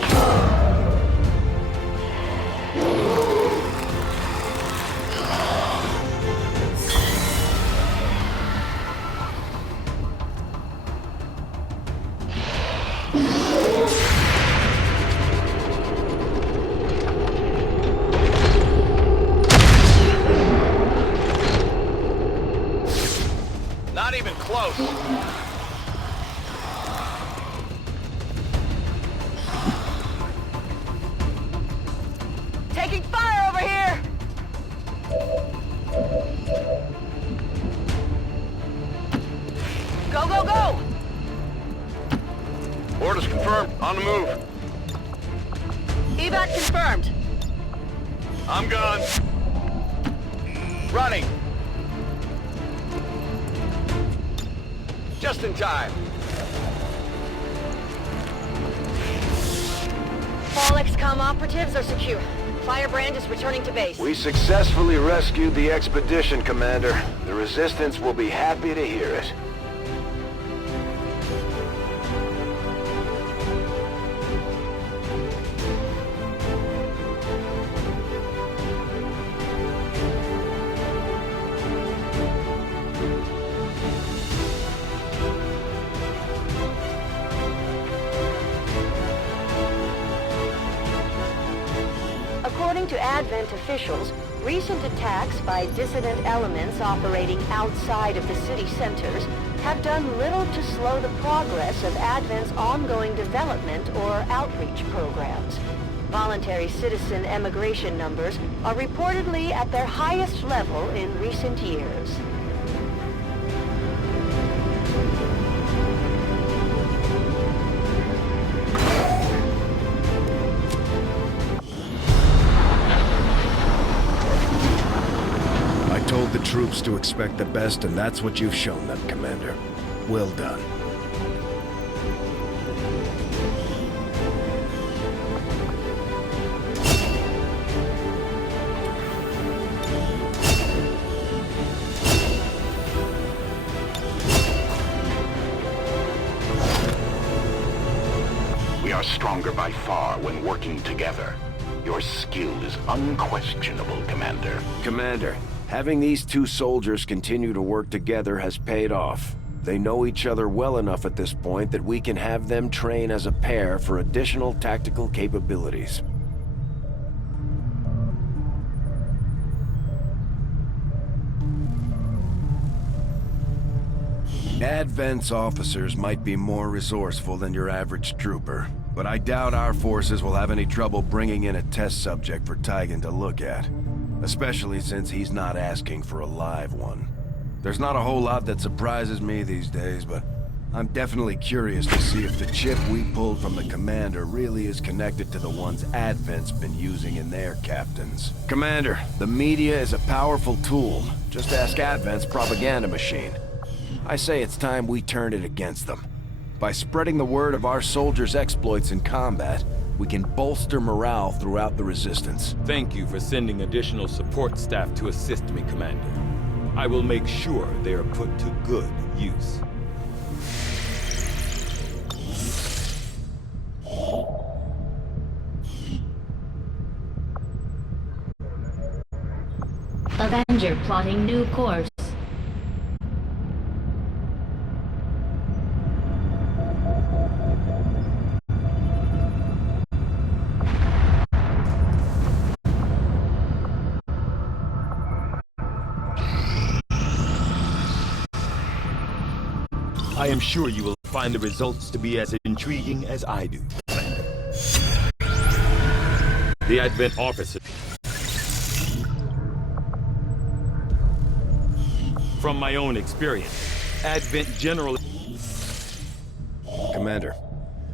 Not even close. Taking fire over here! Go, go, go! Orders confirmed. On the move. Evac confirmed. I'm gone. Running. Just in time. All XCOM operatives are secure. Firebrand is returning to base. We successfully rescued the expedition, Commander. The Resistance will be happy to hear it. According to Advent officials, recent attacks by dissident elements operating outside of the city centers have done little to slow the progress of Advent's ongoing development or outreach programs. Voluntary citizen emigration numbers are reportedly at their highest level in recent years. Told the troops to expect the best, and that's what you've shown them, Commander. Well done. We are stronger by far when working together. Your skill is unquestionable, Commander. Commander, having these two soldiers continue to work together has paid off. They know each other well enough at this point that we can have them train as a pair for additional tactical capabilities. Advent's officers might be more resourceful than your average trooper, but I doubt our forces will have any trouble bringing in a test subject for Tygan to look at. Especially since he's not asking for a live one. There's not a whole lot that surprises me these days, but I'm definitely curious to see if the chip we pulled from the Commander really is connected to the ones Advent's been using in their captains. Commander, the media is a powerful tool. Just ask Advent's propaganda machine. I say it's time we turned it against them. By spreading the word of our soldiers' exploits in combat, we can bolster morale throughout the Resistance. Thank you for sending additional support staff to assist me, Commander. I will make sure they are put to good use. Avenger plotting new course. I am sure you will find the results to be as intriguing as I do, Commander. The Advent officer. From my own experience, Advent generally... Commander,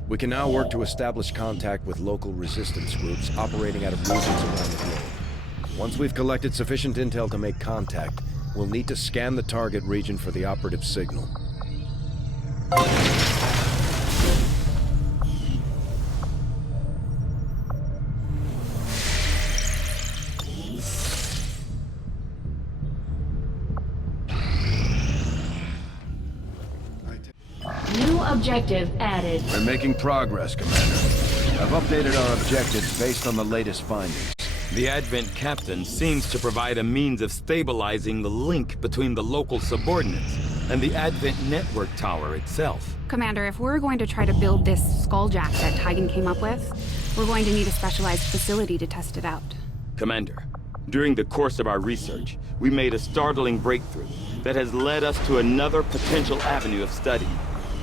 we can now work to establish contact with local resistance groups operating out of regions around the globe. Once we've collected sufficient intel to make contact, we'll need to scan the target region for the operative signal. New objective added. We're making progress, Commander. I've updated our objectives based on the latest findings. The Advent captain seems to provide a means of stabilizing the link between the local subordinates and the Advent network tower itself. Commander, if we're going to try to build this skulljack that Tigan came up with, we're going to need a specialized facility to test it out. Commander, during the course of our research, we made a startling breakthrough that has led us to another potential avenue of study.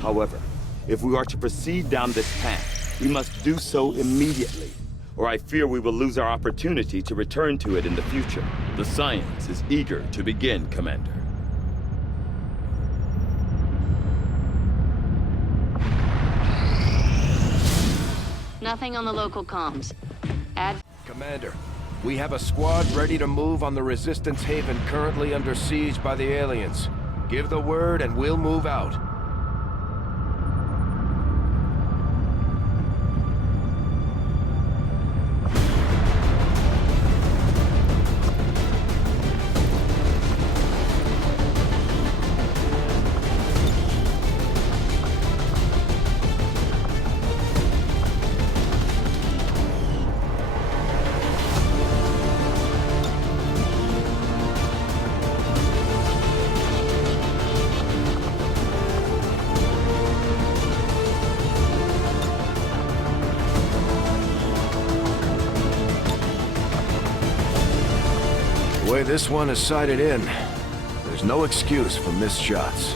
However, if we are to proceed down this path, we must do so immediately, or I fear we will lose our opportunity to return to it in the future. The science is eager to begin, Commander. Nothing on the local comms. Commander, we have a squad ready to move on the Resistance Haven currently under siege by the aliens. Give the word and we'll move out. The way this one is sighted in, there's no excuse for missed shots.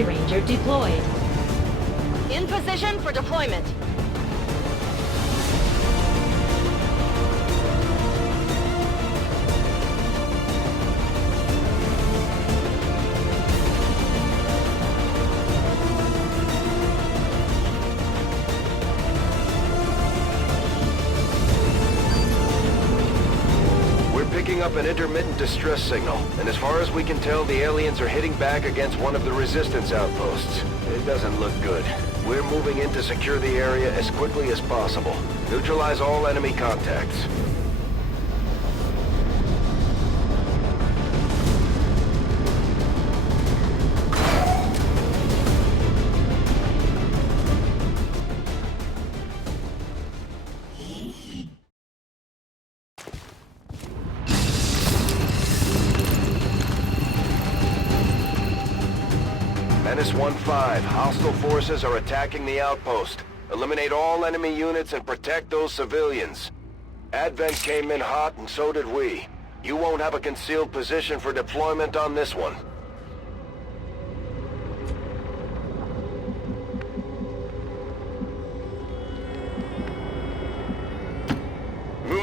Ranger deployed. In position for deployment. Picking up an intermittent distress signal, and as far as we can tell, the aliens are hitting back against one of the Resistance outposts. It doesn't look good. We're moving in to secure the area as quickly as possible. Neutralize all enemy contacts. Menace 1-5, hostile forces are attacking the outpost. Eliminate all enemy units and protect those civilians. Advent came in hot and so did we. You won't have a concealed position for deployment on this one.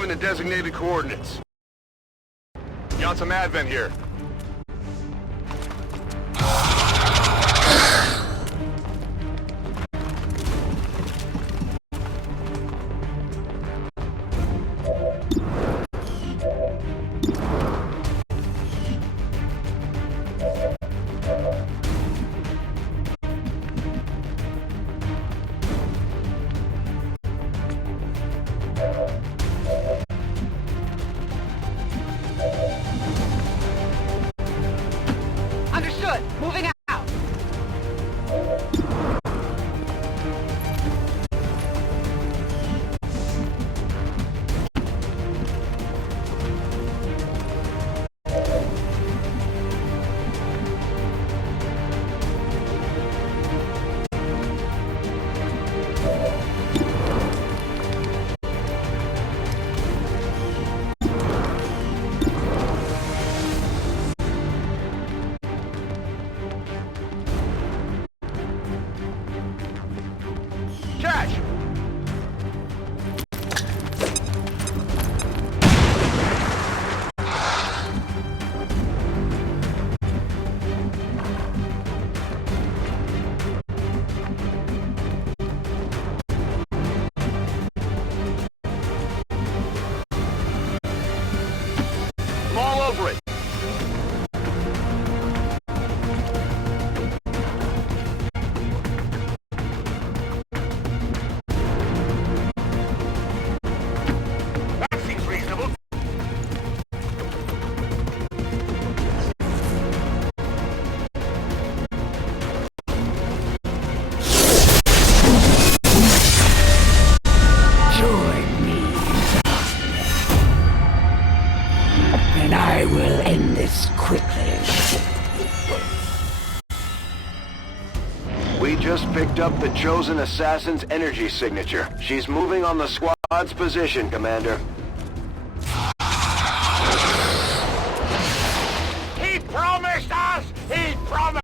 moving to designated coordinates. You on some advent here? Understood. Moving out. Catch! I'm all over it. That seems reasonable. Join me, and I will end this quickly. We just picked up the Chosen Assassin's energy signature. She's moving on the squad's position, Commander. He promised us! He promised!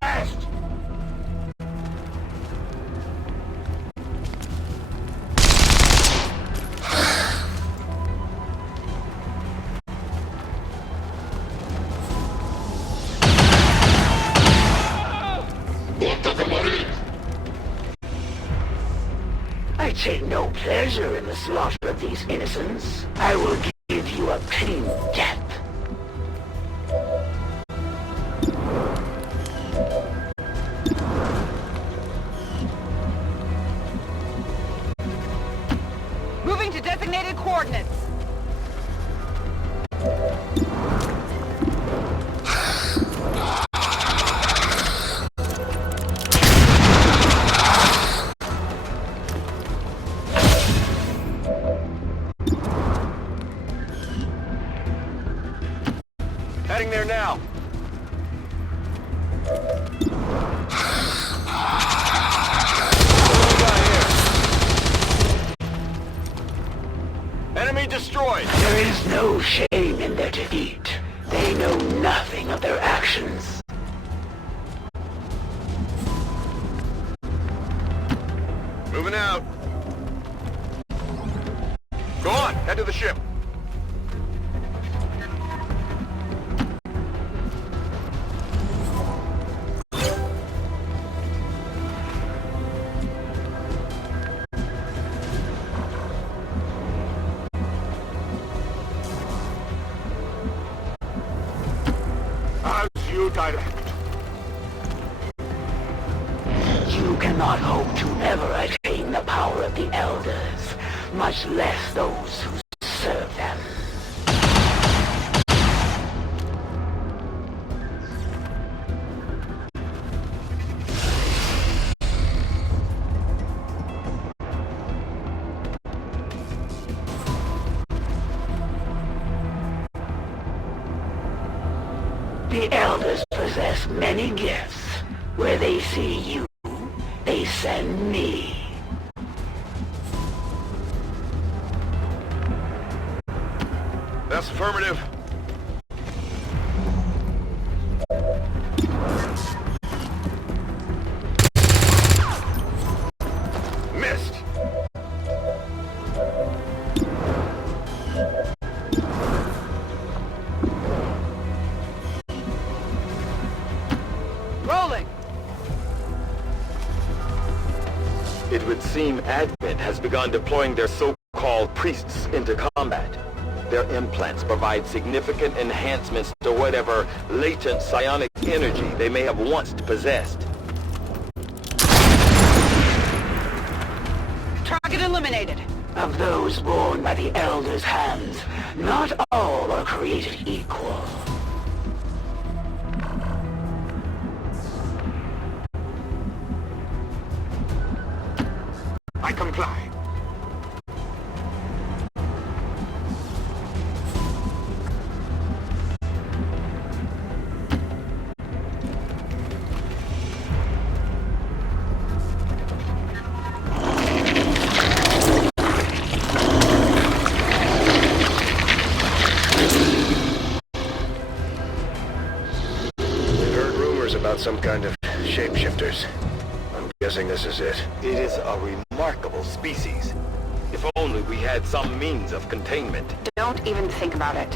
I take no pleasure in the slaughter of these innocents. I will give you a clean death. Moving to designated coordinates. Heading there now. What do we got here? Enemy destroyed. There is no shame in their defeat. They know nothing of their actions. Moving out. Go on, head to the ship. As you direct. You cannot hope to ever attain the power of the Elders, much less those who serve them. The Elders possess many gifts. Where they see you, they send me. That's affirmative. Missed. It would seem Advent has begun deploying their so-called priests into combat. Their implants provide significant enhancements to whatever latent psionic energy they may have once possessed. Target eliminated. Of those born by the Elder's hands, not all are created equal. I comply. About some kind of shapeshifters. I'm guessing this is it. It is a remarkable species. If only we had some means of containment. Don't even think about it.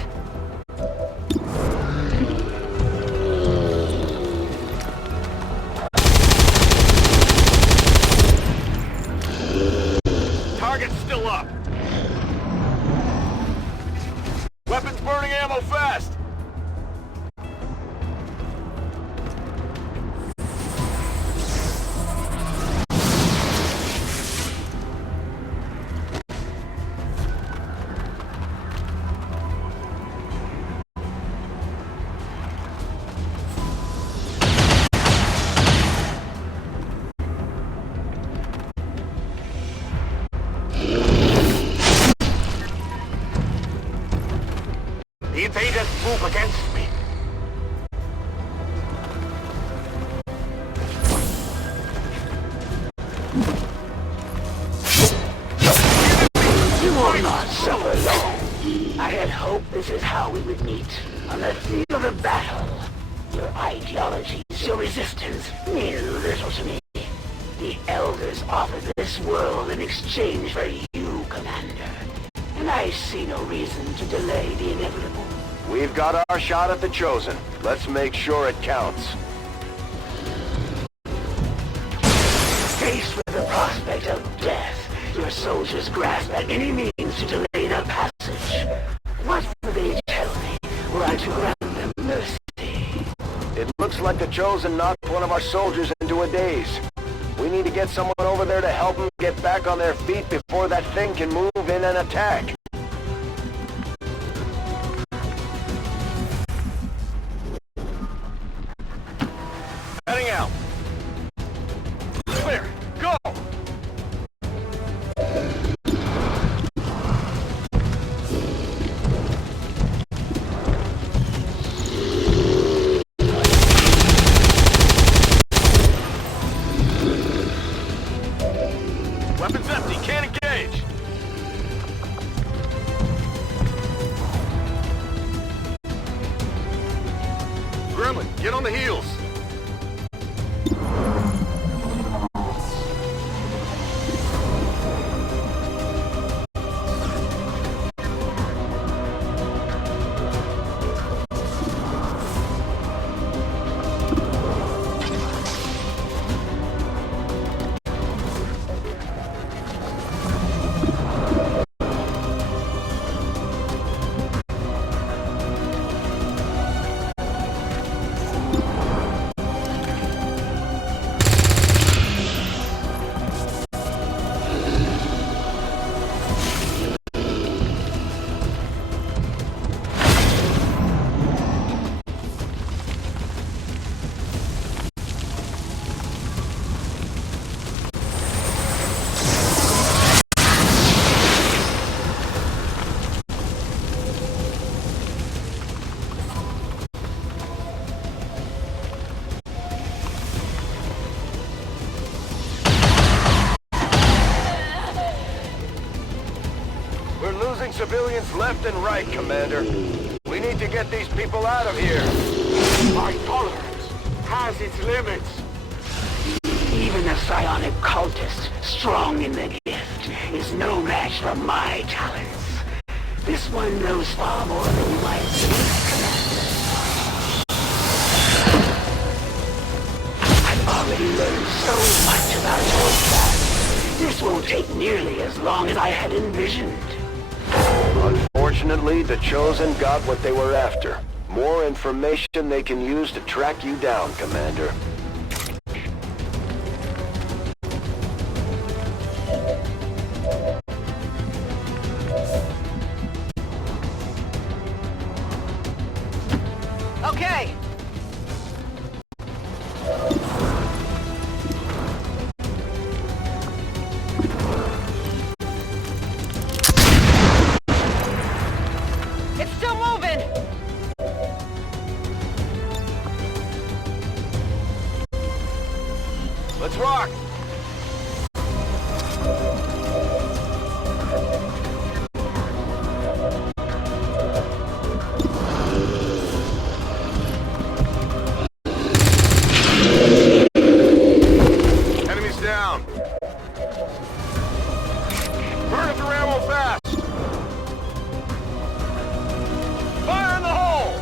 Target's still up. Weapons burning ammo fast. The invaders move against me. You will not suffer long. I had hoped this is how we would meet, on the field of battle. Your ideologies, your resistance, mean little to me. The Elders offer this world in exchange for you, Commander. And I see no reason to delay the inevitable. We've got our shot at the Chosen. Let's make sure it counts. Faced with the prospect of death, your soldiers grasp at any means to delay the passage. What will they tell me were I to grant them mercy? It looks like the Chosen knocked one of our soldiers into a daze. We need to get someone over there to help them get back on their feet before that thing can move in and attack. Heading out. Clear. Go! Weapons empty. Can't engage. Gremlin, get on the heels. Civilians left and right, Commander. We need to get these people out of here. My tolerance has its limits. Even the psionic cultist, strong in the gift, is no match for my talents. This one knows far more than you might think, Commander. I've already learned so much about your class. This won't take nearly as long as I had envisioned. Unfortunately, the Chosen got what they were after. More information they can use to track you down, Commander. Okay. It's still moving. Let's rock! Enemies down! Burn through ammo fast! Fire in the hole!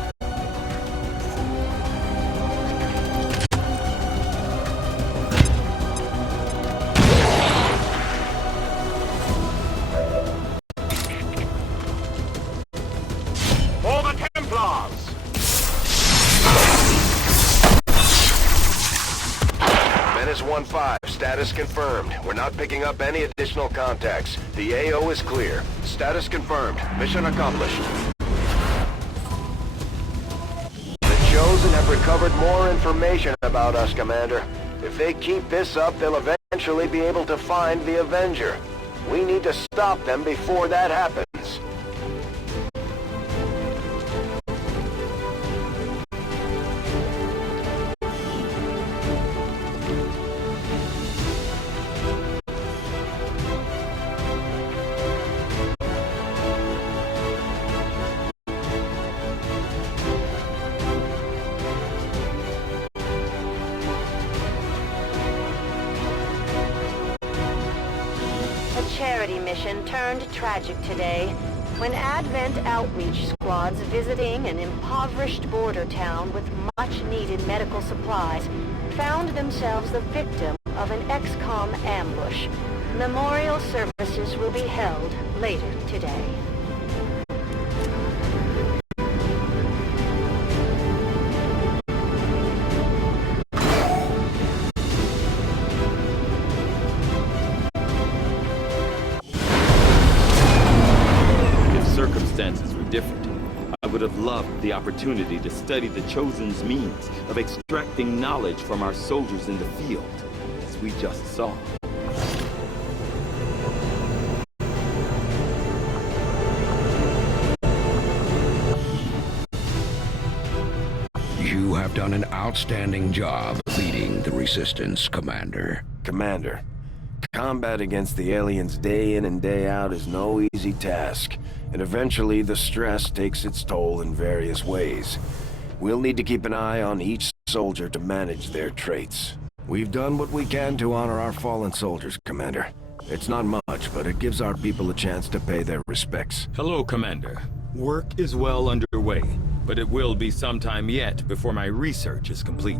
For the Templars! Menace 1-5, status confirmed. We're not picking up any additional contacts. The AO is clear. Status confirmed. Mission accomplished. The Chosen have recovered more information about us, Commander. If they keep this up, they'll eventually be able to find the Avenger. We need to stop them before that happens. A charity mission turned tragic today when Advent outreach squads visiting an impoverished border town with much-needed medical supplies found themselves the victim of an XCOM ambush. Memorial services will be held later today. Circumstances were different. I would have loved the opportunity to study the Chosen's means of extracting knowledge from our soldiers in the field, as we just saw. You have done an outstanding job leading the Resistance, Commander. Commander, combat against the aliens day in and day out is no easy task, and eventually the stress takes its toll in various ways. We'll need to keep an eye on each soldier to manage their traits. We've done what we can to honor our fallen soldiers, Commander. It's not much, but it gives our people a chance to pay their respects. Hello, Commander. Work is well underway, but it will be some time yet before my research is complete.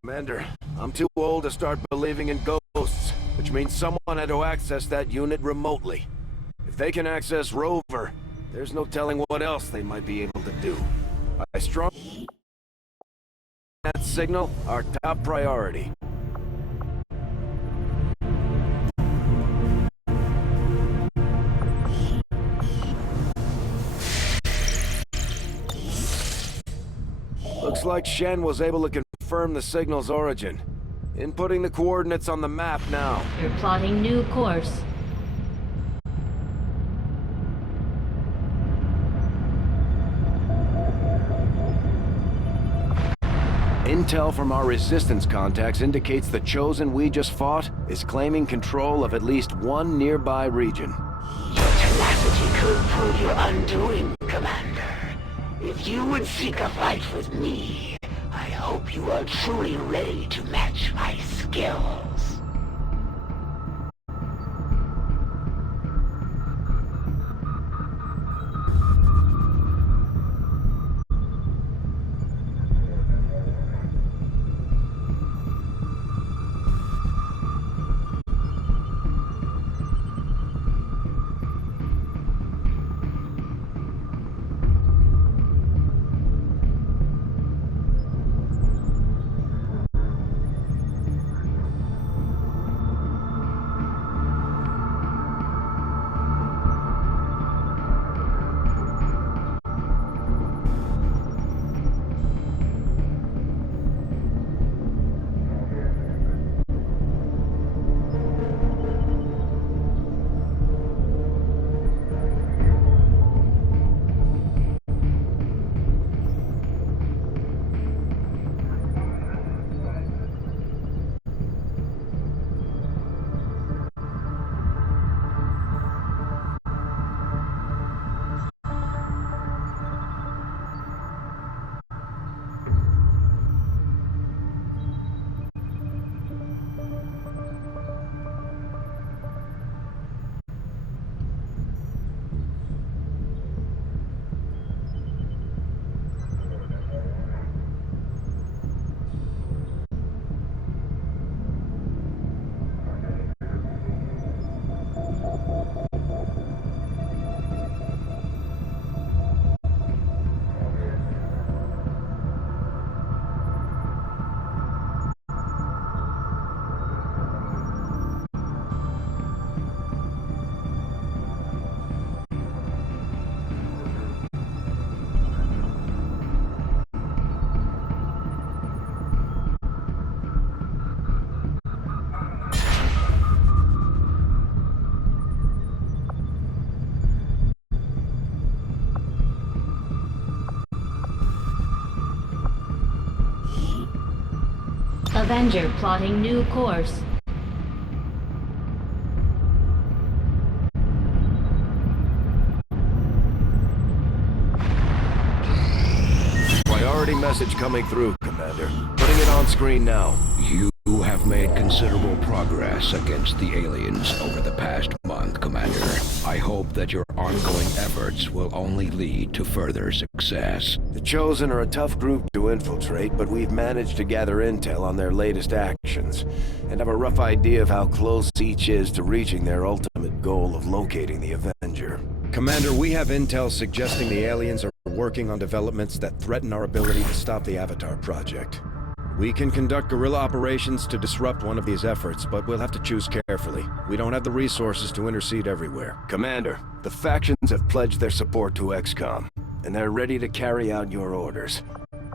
Commander, I'm too old to start believing in ghosts, which means someone had to access that unit remotely. If they can access Rover, there's no telling what else they might be able to do. I strongly that signal our top priority. Looks like Shen was able to confirm the signal's origin. Inputting the coordinates on the map now. You're plotting new course. Intel from our Resistance contacts indicates the Chosen we just fought is claiming control of at least one nearby region. Your tenacity could prove your undoing, Commander. If you would seek a fight with me, I hope you are truly ready to match my skills. Avenger plotting new course. Priority message coming through, Commander. Putting it on screen now. You have made considerable progress against the aliens over the past month, Commander. I hope that your ongoing efforts will only lead to further success. The Chosen are a tough group to infiltrate, but we've managed to gather intel on their latest actions, and have a rough idea of how close each is to reaching their ultimate goal of locating the Avenger. Commander, we have intel suggesting the aliens are working on developments that threaten our ability to stop the Avatar project. We can conduct guerrilla operations to disrupt one of these efforts, but we'll have to choose carefully. We don't have the resources to intercede everywhere. Commander, the factions have pledged their support to XCOM, and they're ready to carry out your orders.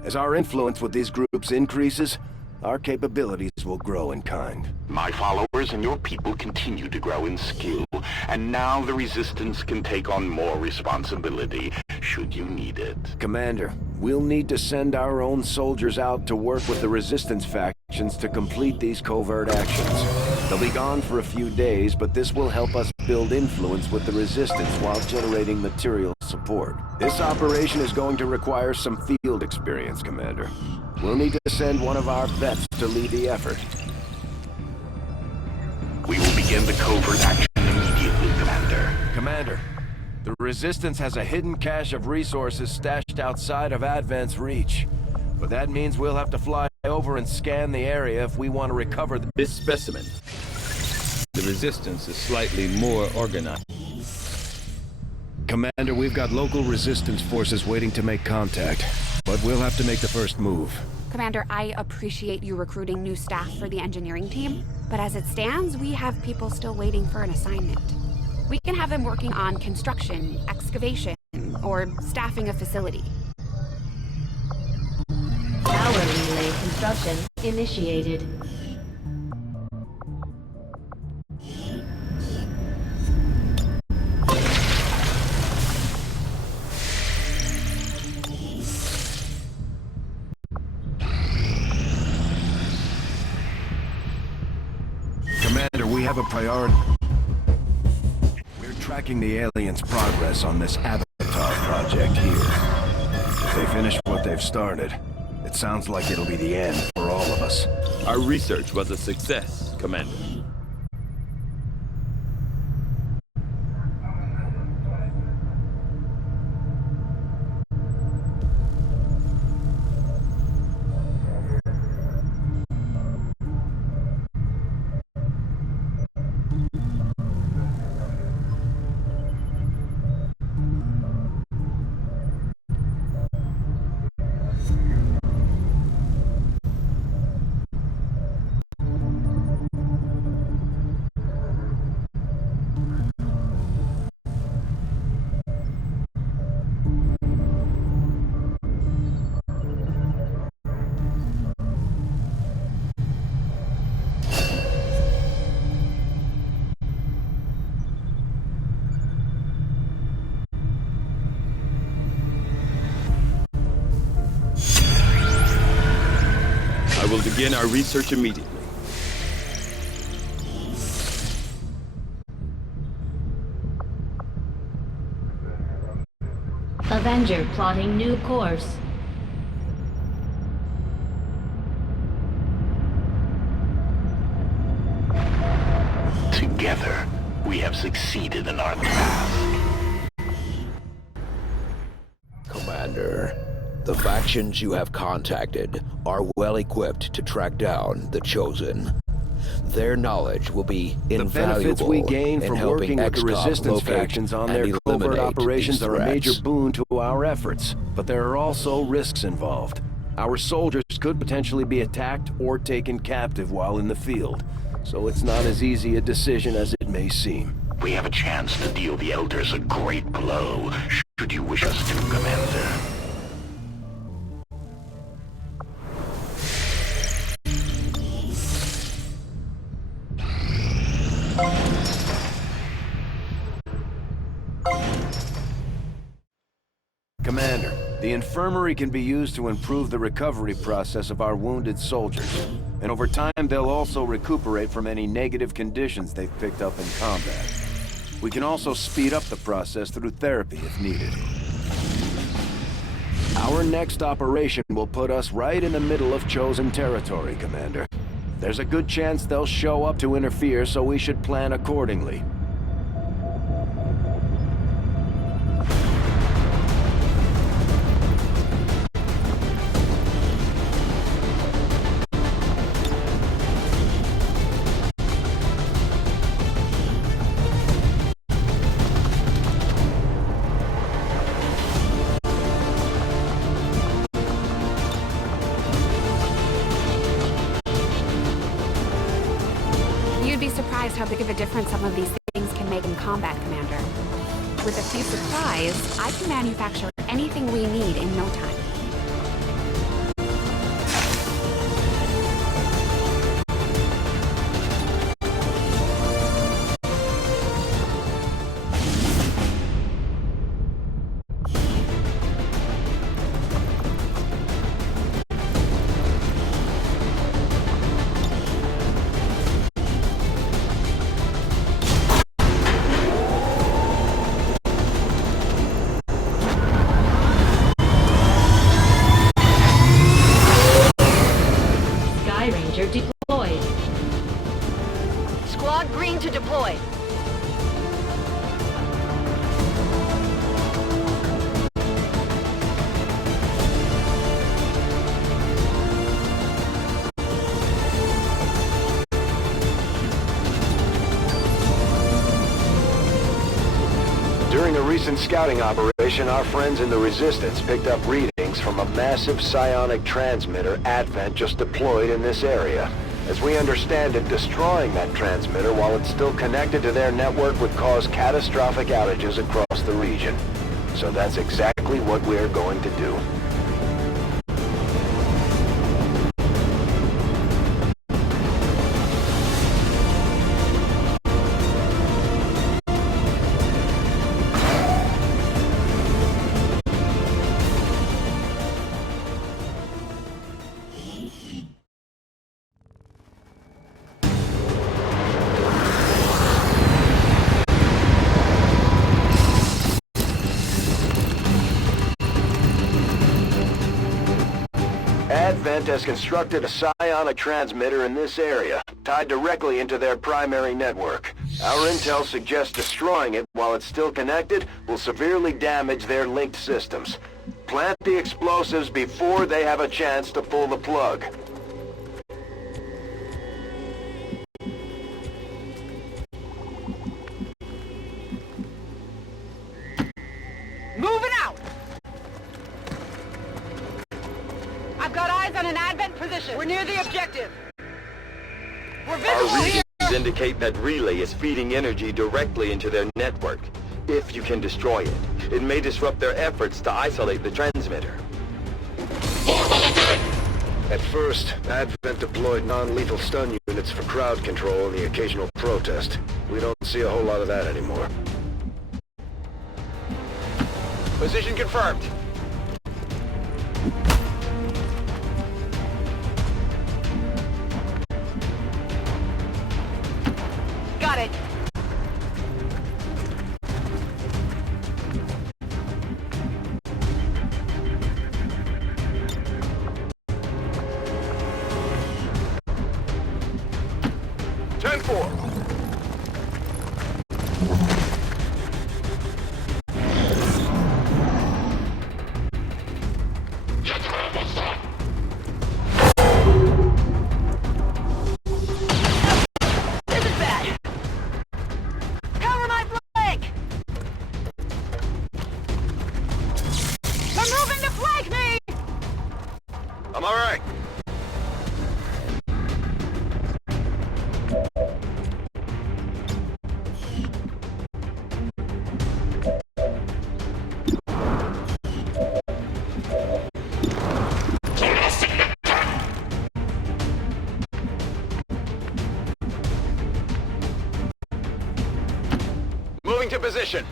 As our influence with these groups increases, our capabilities will grow in kind. My followers and your people continue to grow in skill, and now the Resistance can take on more responsibility, should you need it. Commander, we'll need to send our own soldiers out to work with the Resistance factions to complete these covert actions. They'll be gone for a few days, but this will help us build influence with the Resistance while generating material support. This operation is going to require some field experience, Commander. We'll need to send one of our vets to lead the effort. We will begin the covert action immediately, Commander. Commander, the Resistance has a hidden cache of resources stashed outside of Advent's reach. But that means we'll have to fly over and scan the area if we want to recover this specimen. The Resistance is slightly more organized. Commander, we've got local Resistance forces waiting to make contact, but we'll have to make the first move. Commander, I appreciate you recruiting new staff for the engineering team, but as it stands, we have people still waiting for an assignment. We can have them working on construction, excavation, or staffing a facility. Power relay construction initiated. Commander, we have a priority. We're tracking the aliens' progress on this Avatar project here. If they finish what they've started, it sounds like it'll be the end for all of us. Our research was a success, Commander. I will begin our research immediately. Avenger plotting new course. Together, we have succeeded in our task. Commander, the factions you have contacted are well equipped to track down the Chosen. Their knowledge will be invaluable. The benefits we gain from working with the Resistance factions on their covert operations are a major boon to our efforts, but there are also risks involved. Our soldiers could potentially be attacked or taken captive while in the field, so it's not as easy a decision as it may seem. We have a chance to deal the Elders a great blow, should you wish us to, Commander. Commander, The infirmary can be used to improve the recovery process of our wounded soldiers. And over time, they'll also recuperate from any negative conditions they've picked up in combat. We can also speed up the process through therapy if needed. Our next operation will put us right in the middle of chosen territory, Commander. There's a good chance they'll show up to interfere, so we should plan accordingly. How big of a difference some of these things can make in combat, Commander. With a few supplies, I can manufacture anything we need in no time. Deployed. Squad green to deploy. During a recent scouting operation, our friends in the Resistance picked up readings from a massive psionic transmitter Advent just deployed in this area. As we understand it, destroying that transmitter while it's still connected to their network would cause catastrophic outages across the region. So that's exactly what we're going to do. Advent has constructed a psionic transmitter in this area, tied directly into their primary network. Our intel suggests destroying it while it's still connected will severely damage their linked systems. Plant the explosives before they have a chance to pull the plug. Moving out! I've got eyes on an Advent position. We're near the objective. We're visible Our here! readings indicate that relay is feeding energy directly into their network. If you can destroy it, it may disrupt their efforts to isolate the transmitter. At first, Advent deployed non-lethal stun units for crowd control and the occasional protest. We don't see a whole lot of that anymore. Position confirmed. Got it. I'm all right. Moving to position.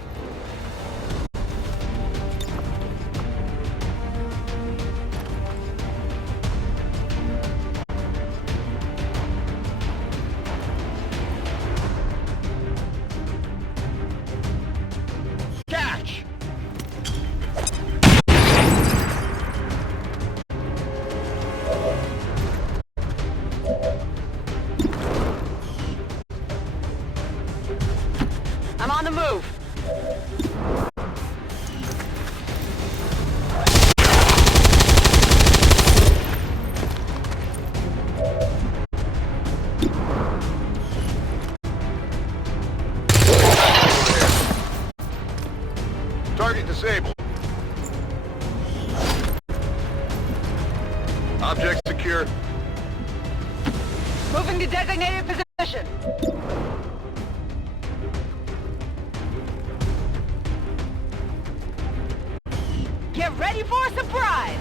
Target disabled. Object secure. Moving to designated position. Get ready for a surprise!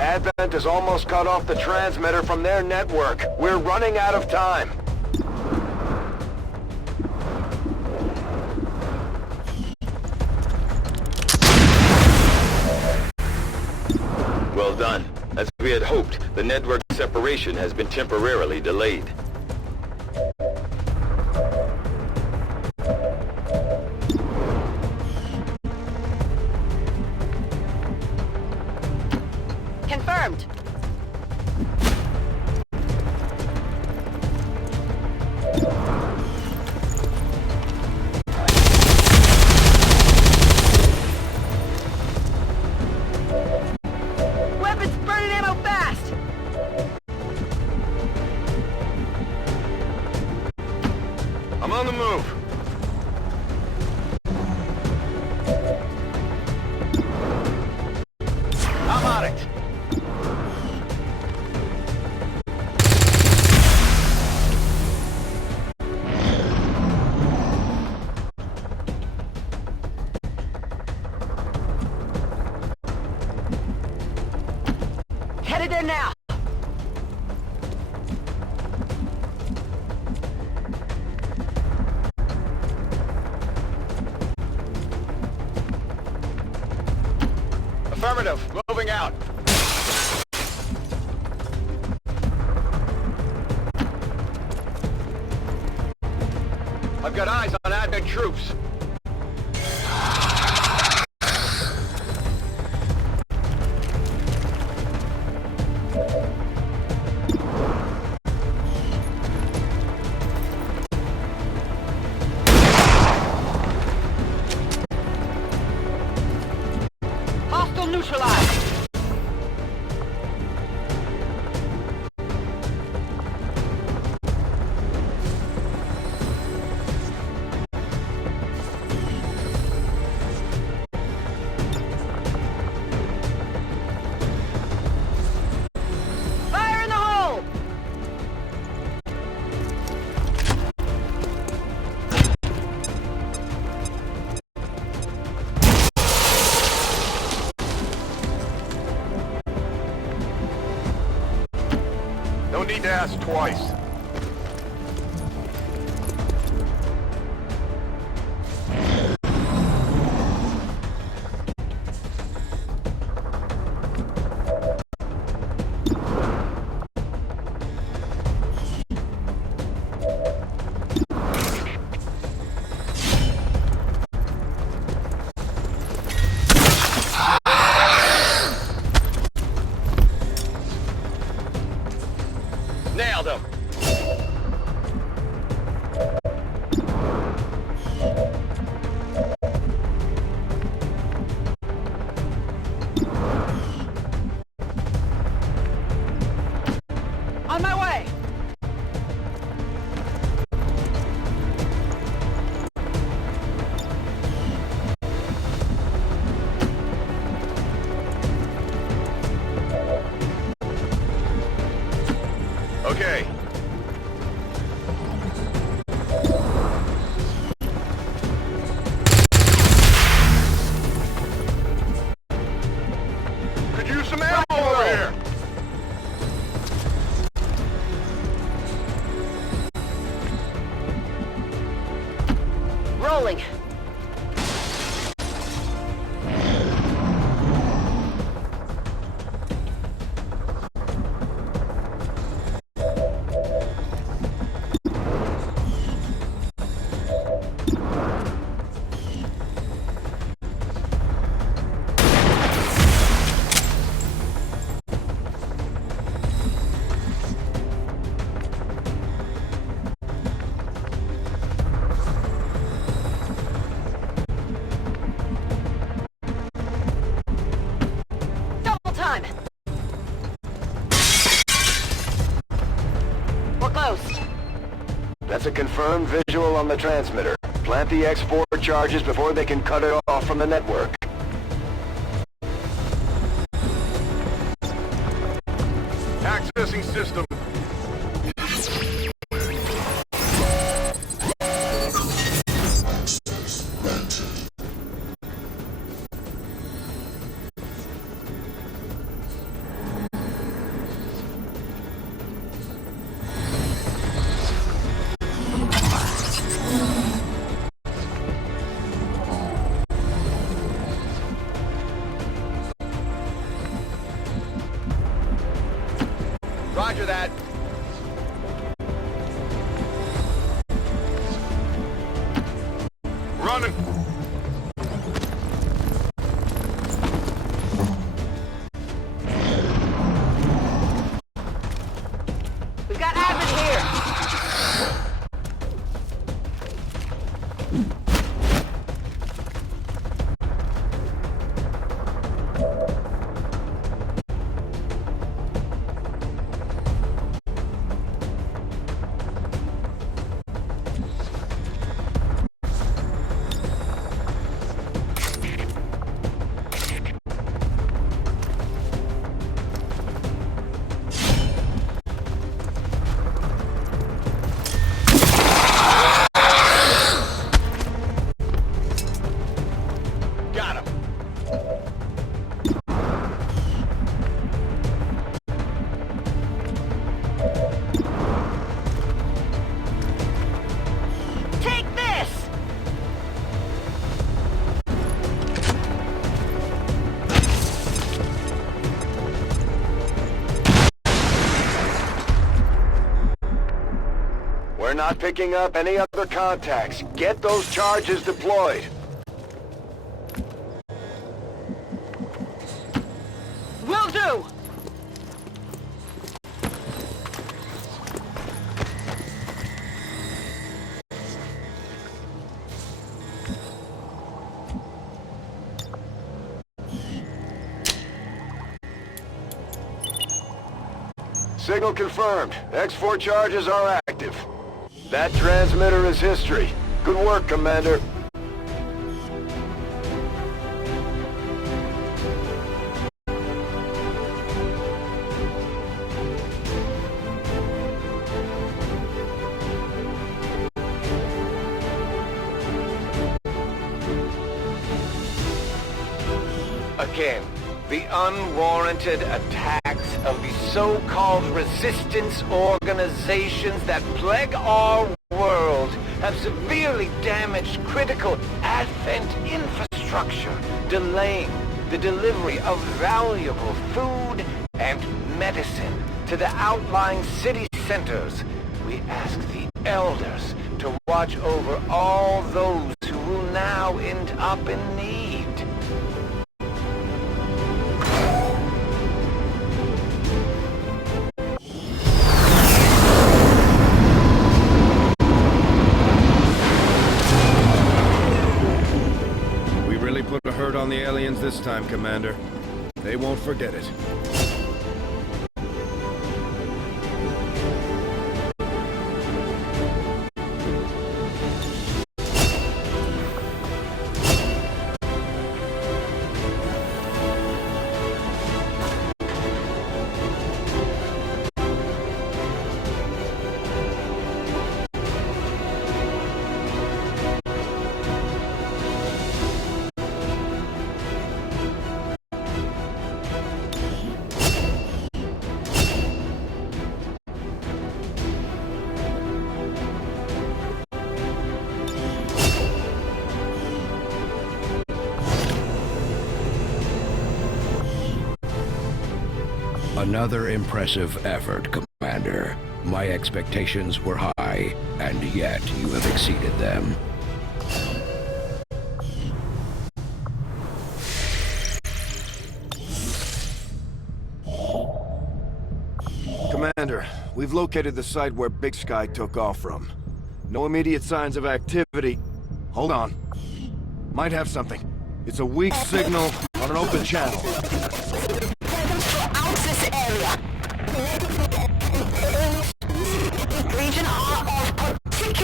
Advent is almost cut off the transmitter from their network. We're running out of time. Well done. As we had hoped, the network separation has been temporarily delayed. Confirmed. Weapons burning ammo fast! I'm on the move. I'm on it. Headed there now! Affirmative. Moving out. I've got eyes on Advent troops. Hostile neutralized! Fire in the hole! No need to ask twice. Nailed him. On my way! Okay. Could use some ammo over here. Rolling. That's a confirmed visual on the transmitter. Plant the X4 charges before they can cut it off from the network. Accessing system. Roger that. Running. We've got Advent here. We're not picking up any other contacts. Get those charges deployed. Will do! Signal confirmed. X4 charges are active. That transmitter is history. Good work, Commander. Again, the unwarranted attacks of the so-called resistance organizations that plague our world have severely damaged critical Advent infrastructure, delaying the delivery of valuable food and medicine to the outlying city centers. We ask the elders to watch over all those who will now end up in need. Put a hurt on the aliens this time, Commander. They won't forget it. Another impressive effort, Commander. My expectations were high, and yet you have exceeded them. Commander, we've located the site where Big Sky took off from. No immediate signs of activity. Hold on. Might have something. It's a weak signal on an open channel. Region are of particular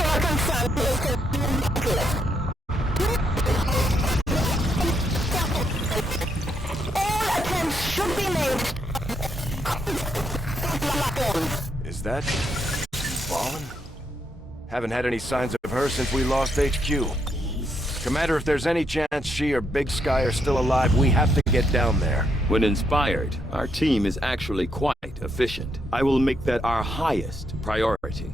Is that... Valen? Haven't had any signs of her since we lost HQ. Commander, if there's any chance she or Big Sky are still alive, we have to get down there. When inspired, our team is actually quite efficient. I will make that our highest priority.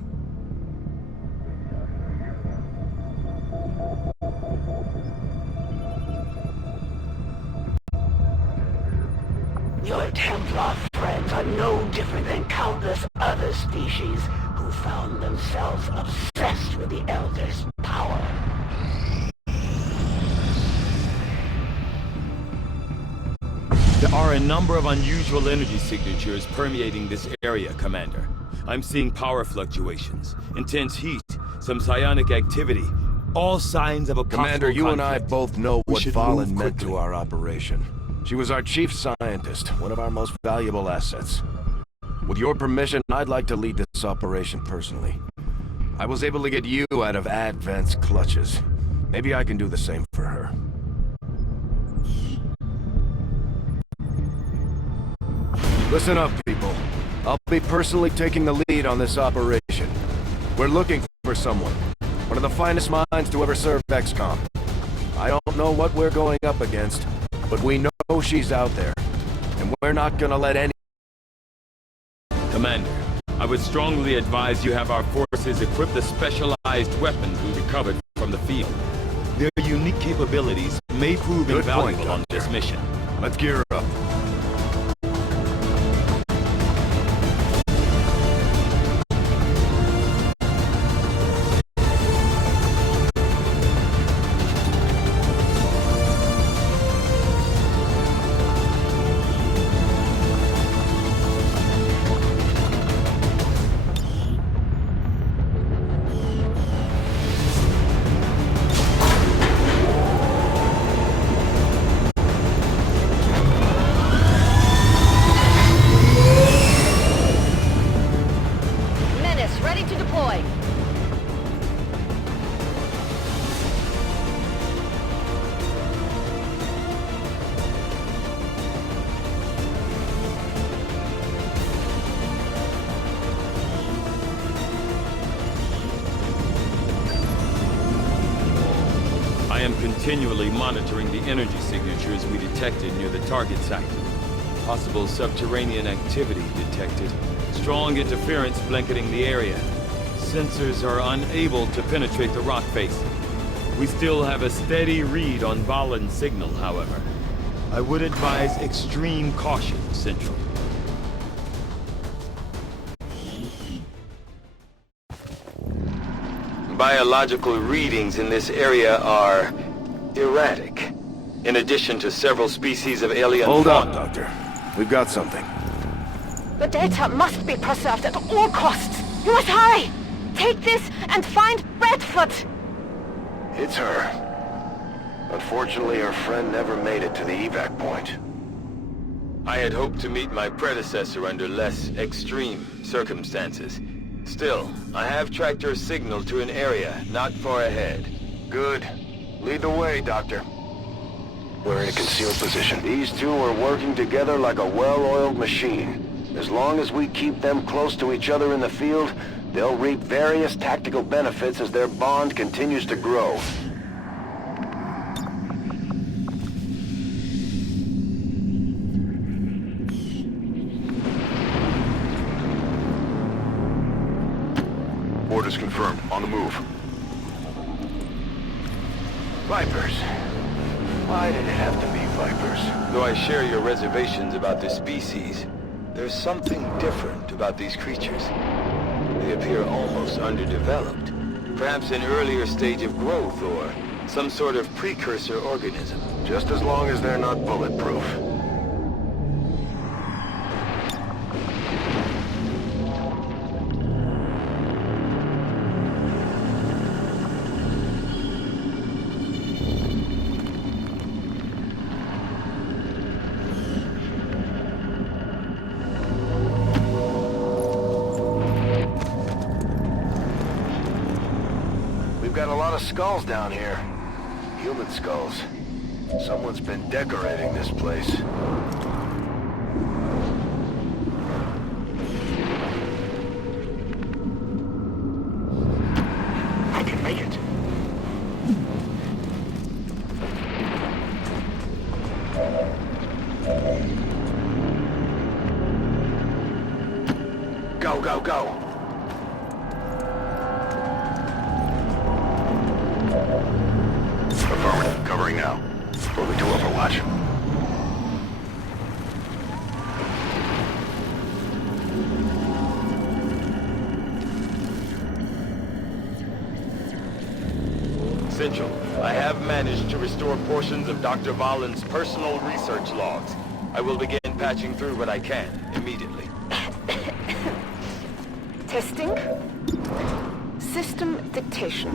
Your Templar friends are no different than countless other species who found themselves obsessed with the Elder's power. There are a number of unusual energy signatures permeating this area, Commander. I'm seeing power fluctuations, intense heat, some psionic activity, all signs of a possible Commander, you and I conflict. both know We what should Valen move meant to quickly. our operation. She was our chief scientist, one of our most valuable assets. With your permission, I'd like to lead this operation personally. I was able to get you out of Advent's clutches. Maybe I can do the same for her. Listen up, people. I'll be personally taking the lead on this operation. We're looking for someone. One of the finest minds to ever serve XCOM. I don't know what we're going up against, but we know she's out there. And we're not gonna let any... Commander, I would strongly advise you have our forces equip the specialized weapons we recovered from the field. Their unique capabilities may prove Good invaluable point, on this mission. Let's gear up. Menace, ready to deploy. I am continually monitoring the energy signatures we detected near the target site. Possible subterranean activity detected. Strong interference blanketing the area. Sensors are unable to penetrate the rock face. We still have a steady read on Valen's signal, however. I would advise extreme caution, Central. Biological readings in this area are erratic. In addition to several species of alien Hold fauna. on, Doctor. We've got something. The data must be preserved at all costs. You must hurry! Take this and find Redfoot! It's her. Unfortunately, her friend never made it to the evac point. I had hoped to meet my predecessor under less extreme circumstances. Still, I have tracked her signal to an area not far ahead. Good. Lead the way, Doctor. We're in a concealed position. These two are working together like a well-oiled machine. As long as we keep them close to each other in the field, they'll reap various tactical benefits as their bond continues to grow. Orders confirmed. On the move. Vipers. Why did it have to be Vipers? Though I share your reservations about this species, there's something different about these creatures. They appear almost underdeveloped. Perhaps an earlier stage of growth or some sort of precursor organism. Just as long as they're not bulletproof. We've got a lot of skulls down here. Human skulls. Someone's been decorating this place. Go, go, go. Affirmative. Covering now. Moving to Overwatch. Central, I have managed to restore portions of Dr. Valen's personal research logs. I will begin patching through what I can immediately. Testing. System dictation.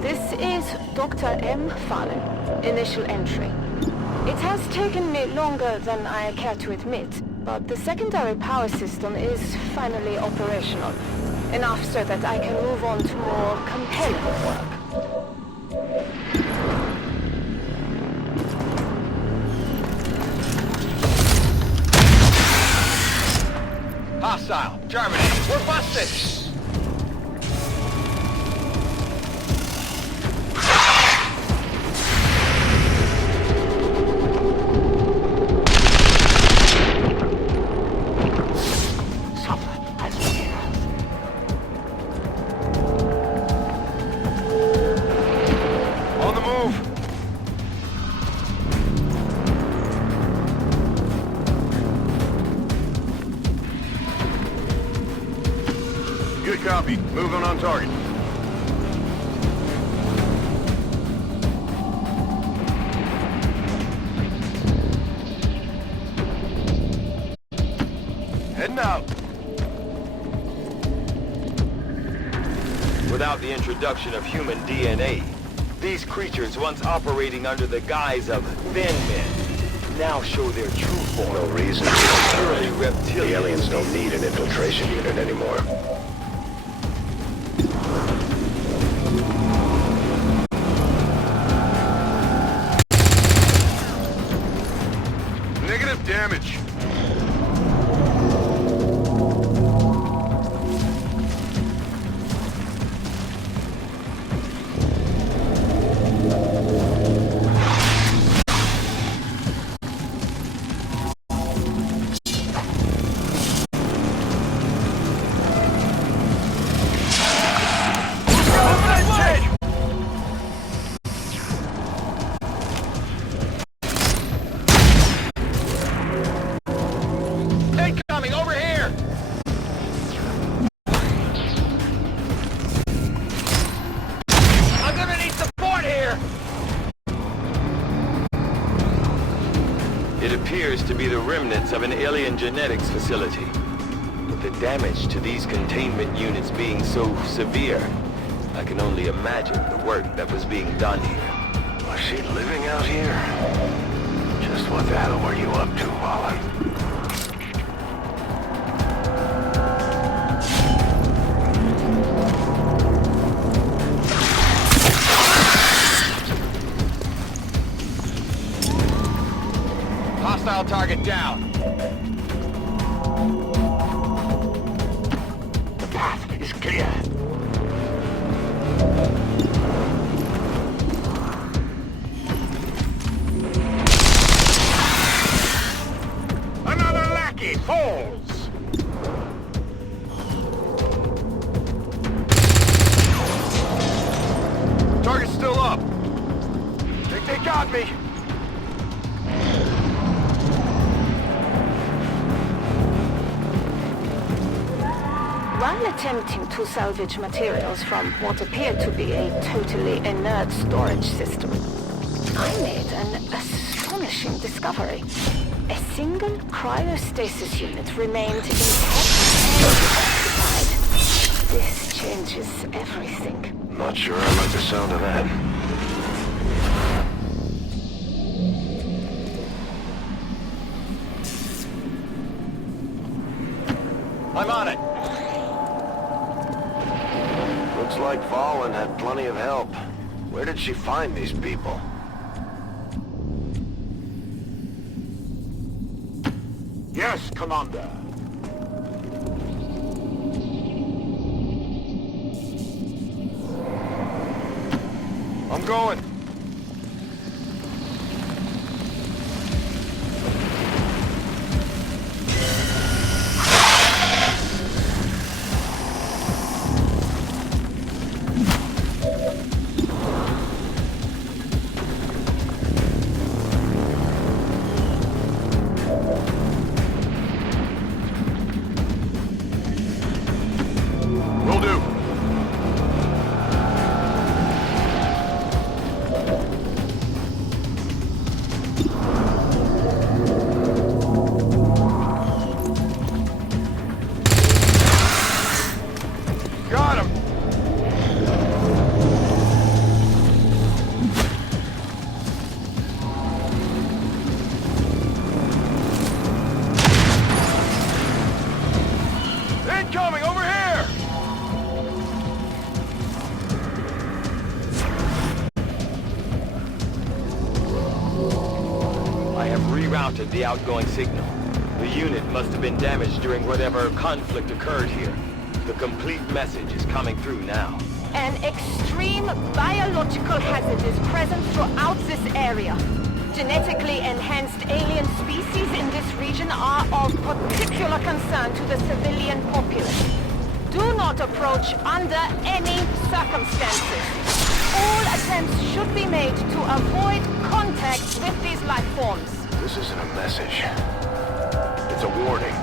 This is Dr. M. Fallen. Initial entry. It has taken me longer than I care to admit, but the secondary power system is finally operational. Enough so that I can move on to more compelling work. Hostile. Terminated. We're busted. On the move. Good copy. Moving on target. Heading out. Without the introduction of human DNA, these creatures once operating under the guise of thin men now show their true form. No reason. Purely reptilian. The aliens don't need an infiltration unit anymore. Negative damage. Incoming over here. I'm gonna need support here. It appears to be the remnants of an alien genetics facility. With the damage to these containment units being so severe, I can only imagine the work that was being done here. Was she living out here? Just what the hell were you up to, Valen? Hostile target down. The path is clear. Another lackey falls. Target's still up. Think they got me. While attempting to salvage materials from what appeared to be a totally inert storage system, I made an astonishing discovery. A single cryostasis unit remained intact and occupied. This changes everything. Not sure I like the sound of that. I'm on it. Looks like Valen had plenty of help. Where did she find these people? Yes, Commander. I'm going. Incoming, over here! I have rerouted the outgoing signal. The unit must have been damaged during whatever conflict occurred here. The complete message is coming through now. An extreme biological hazard is present throughout this area. Genetically enhanced alien species in this region are of particular concern to the civilian populace. Do not approach under any circumstances. All attempts should be made to avoid contact with these life forms. This isn't a message. It's a warning.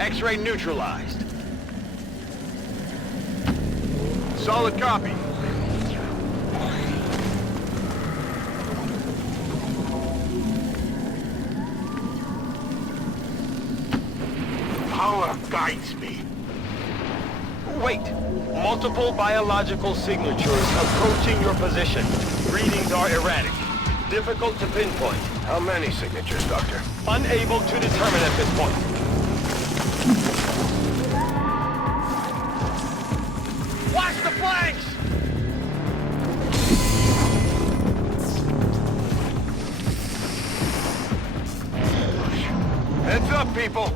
X-ray neutralized. Solid copy. Power guides me. Wait! Multiple biological signatures approaching your position. Readings are erratic. Difficult to pinpoint. How many signatures, Doctor? Unable to determine at this point. Watch the flanks! Heads up, people!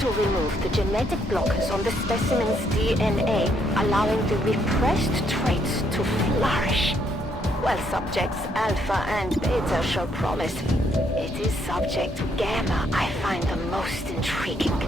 To remove the genetic blockers on the specimen's DNA, allowing the repressed traits to flourish. While subjects Alpha and Beta show promise, it is subject Gamma I find the most intriguing.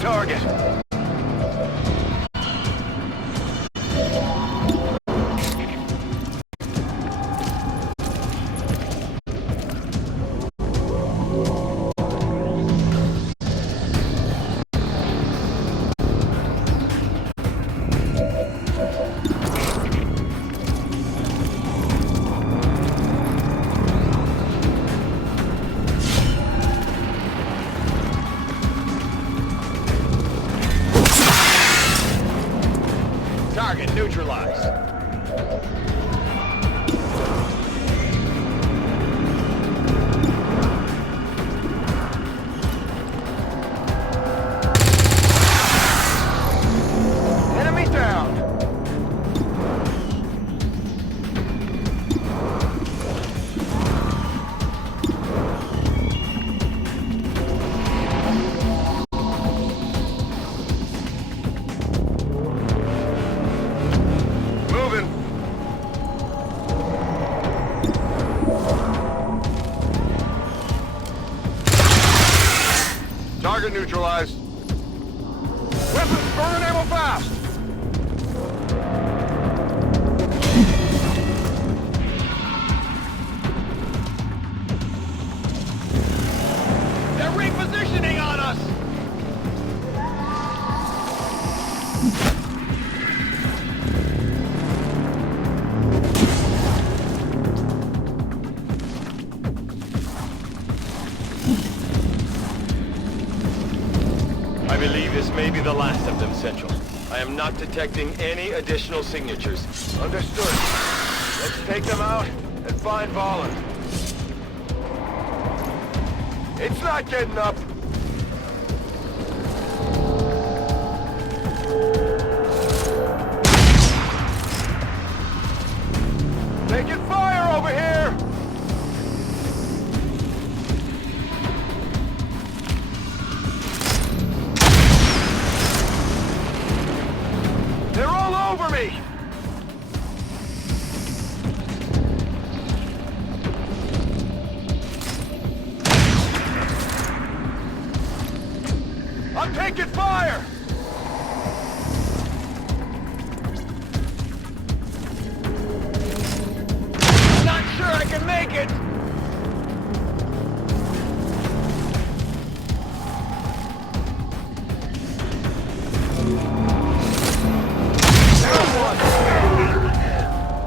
Target. Target neutralized. Enemy down. Target neutralized. Weapons burn ammo fast! They're repositioning on us! I believe this may be the last of them, Central. I am not detecting any additional signatures. Understood. Let's take them out and find Valen. It's not getting up. Taking fire over here! They're all over me! I'm taking fire! Not sure I can make it!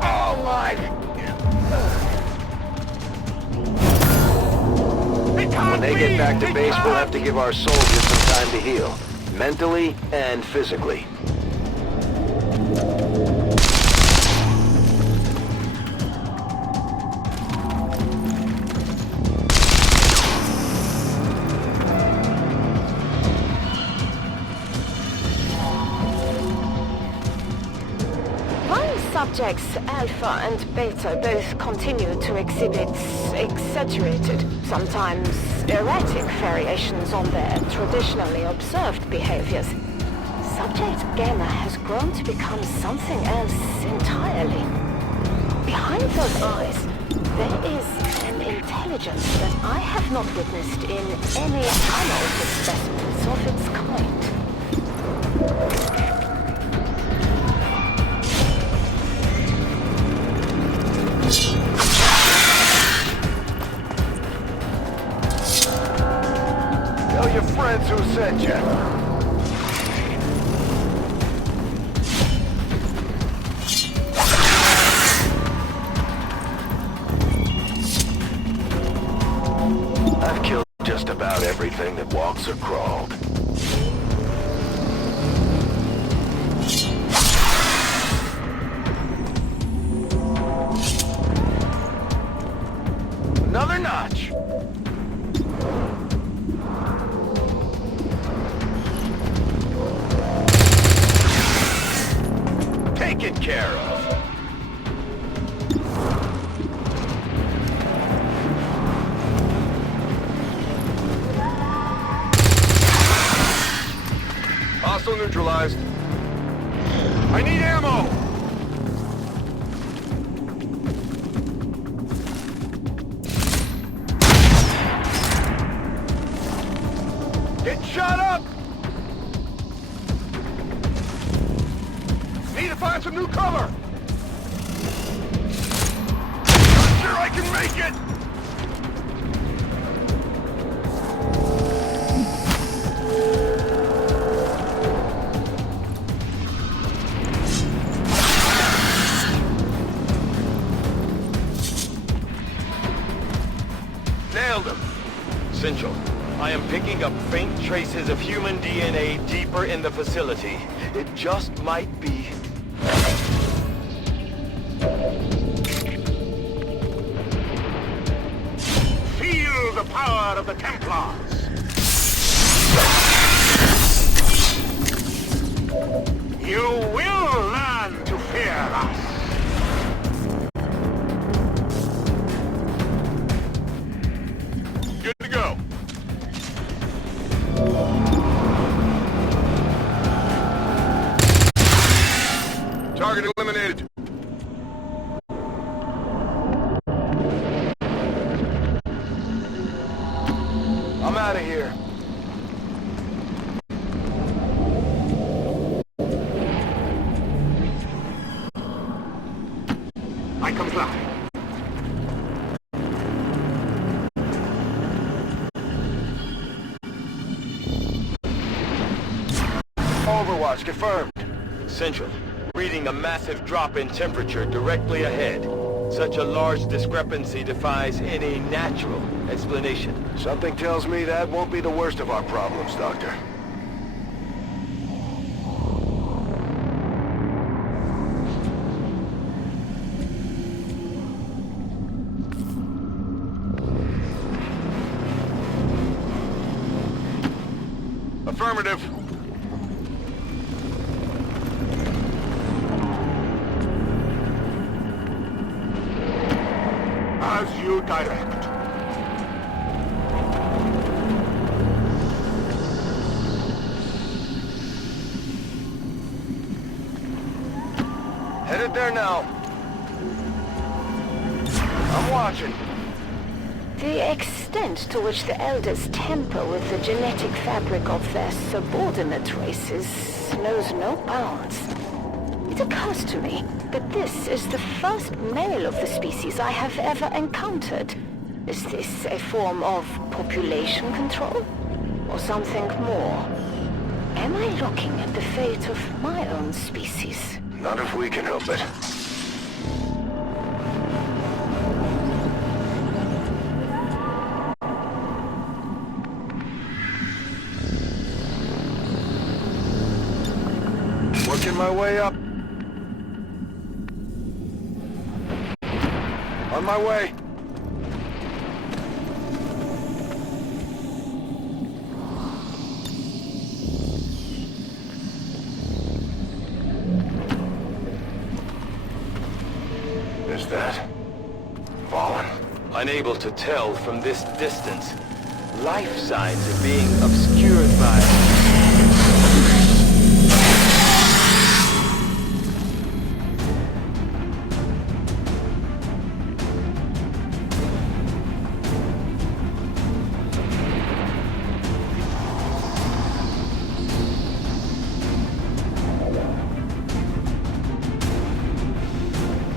Oh my! When they get back to base, we'll have to give our soldiers some time to heal. Mentally and physically. While subjects Alpha and Beta both continue to exhibit exaggerated, sometimes erratic variations on their traditionally observed behaviors, Subject Gamma has grown to become something else entirely. Behind those eyes, there is an intelligence that I have not witnessed in any unordered specimens of its kind. Tell your friends who sent you. I've killed just about everything that walks or crawled. Another notch. Taken care of. Hostile neutralized. I need ammo! Get shot up! Need to find some new cover! Not sure I can make it! Nailed him! Central, I am picking up faint traces of human DNA deeper in the facility. It just might be... Feel the power of the Templars! You will learn to fear us! Good to go. Target eliminated. I'm out of here. I comply. Overwatch confirmed. Central, reading a massive drop in temperature directly ahead. Such a large discrepancy defies any natural explanation. Something tells me that won't be the worst of our problems, Doctor. Affirmative. As you direct. Headed there now. I'm watching. The extent to which the Elders tamper with the genetic fabric of their subordinate races knows no bounds. It occurs to me that this is the first male of the species I have ever encountered. Is this a form of population control? Or something more? Am I looking at the fate of my own species? Not if we can help it. Working my way up. On my way. Is that Vahlen? Unable to tell from this distance. Life signs are being obscured by...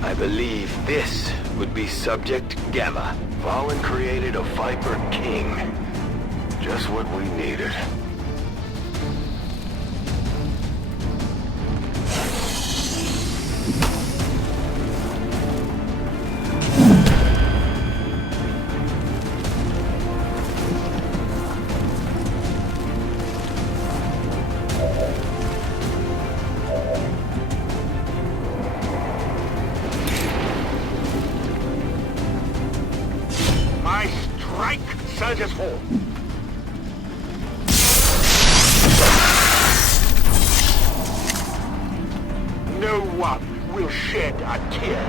I believe this would be Subject Gamma. Vahlen created a Viper King. Just what we needed. My strike surges forth. No one will shed a tear.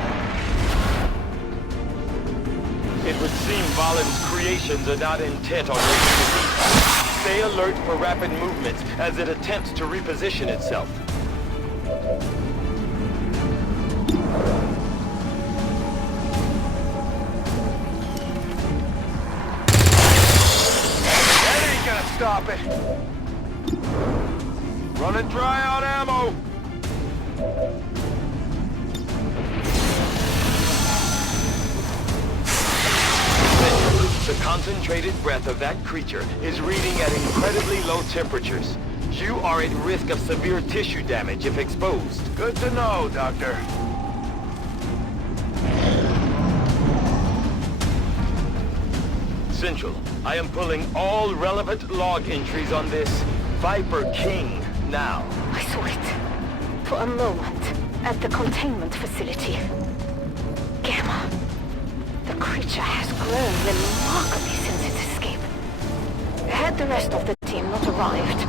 It would seem Vahlen's creations are not intent on making defeat. Stay alert for rapid movements as it attempts to reposition itself. That ain't gonna stop it. Running dry on ammo. The concentrated breath of that creature is reading at incredibly low temperatures. You are at risk of severe tissue damage if exposed. Good to know, Doctor. Central, I am pulling all relevant log entries on this Viper King now. I saw it. For a moment. At the containment facility. Gamma. The creature has grown remarkably since its escape. Had the rest of the team not arrived,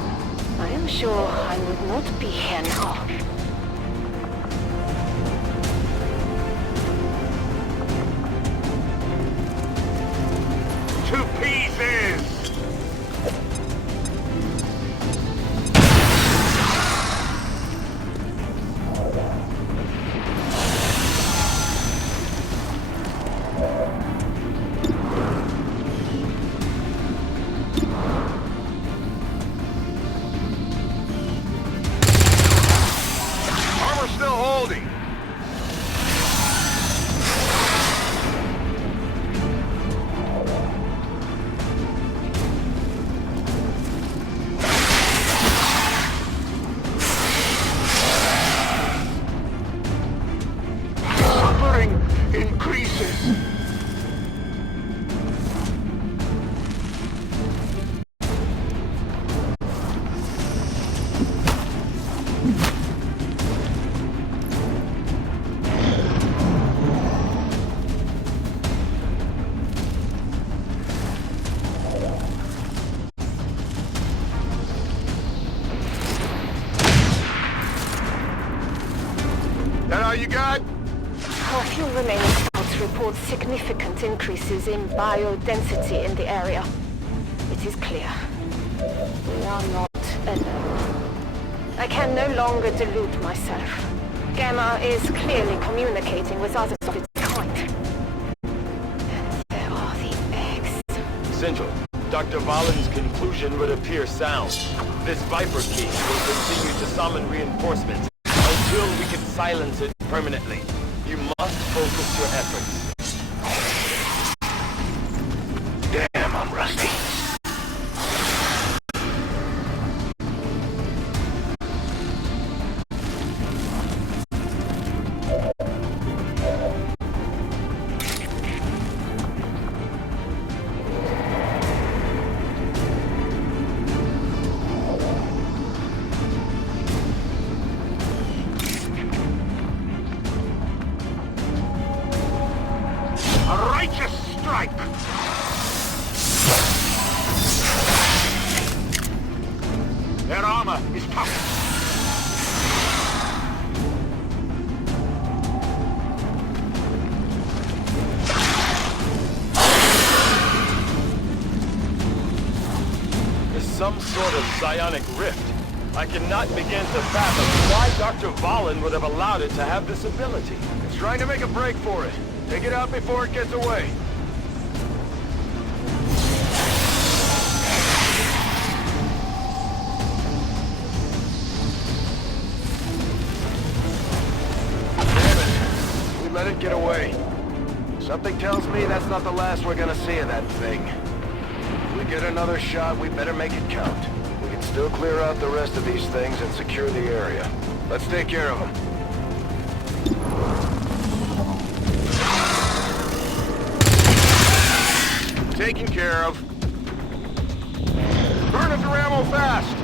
I am sure I would not be here now. To pieces! shot? A few remaining scouts report significant increases in biodensity in the area. It is clear. We are not alone. I can no longer delude myself. Gamma is clearly communicating with others of its kind. And there are the eggs. Central, Dr. Valen's conclusion would appear sound. This Viper King will continue to summon reinforcements until we can silence it permanently. You must focus your efforts. Damn, I'm rusty. Their armor is tough. There's some sort of psionic rift. I cannot begin to fathom why Dr. Valen would have allowed it to have this ability. It's trying to make a break for it. Take it out before it gets away. Let it get away. Something tells me that's not the last we're gonna see of that thing. If we get another shot, we better make it count. We can still clear out the rest of these things and secure the area. Let's take care of them. Taken care of. Burn up your ammo fast!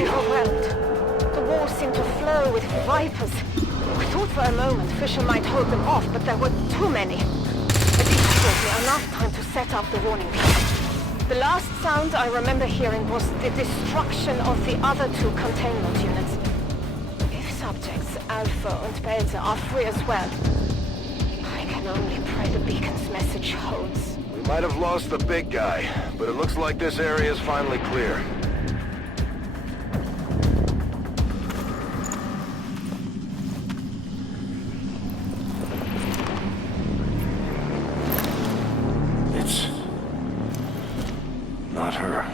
Overwhelmed. The walls seemed to flow with vipers. We thought for a moment Fisher might hold them off, but there were too many. But each gave me enough time to set up the warning beacon. The last sound I remember hearing was the destruction of the other two containment units. If subjects Alpha and Beta are free as well, I can only pray the beacon's message holds. We might have lost the big guy, but it looks like this area is finally clear. Not her.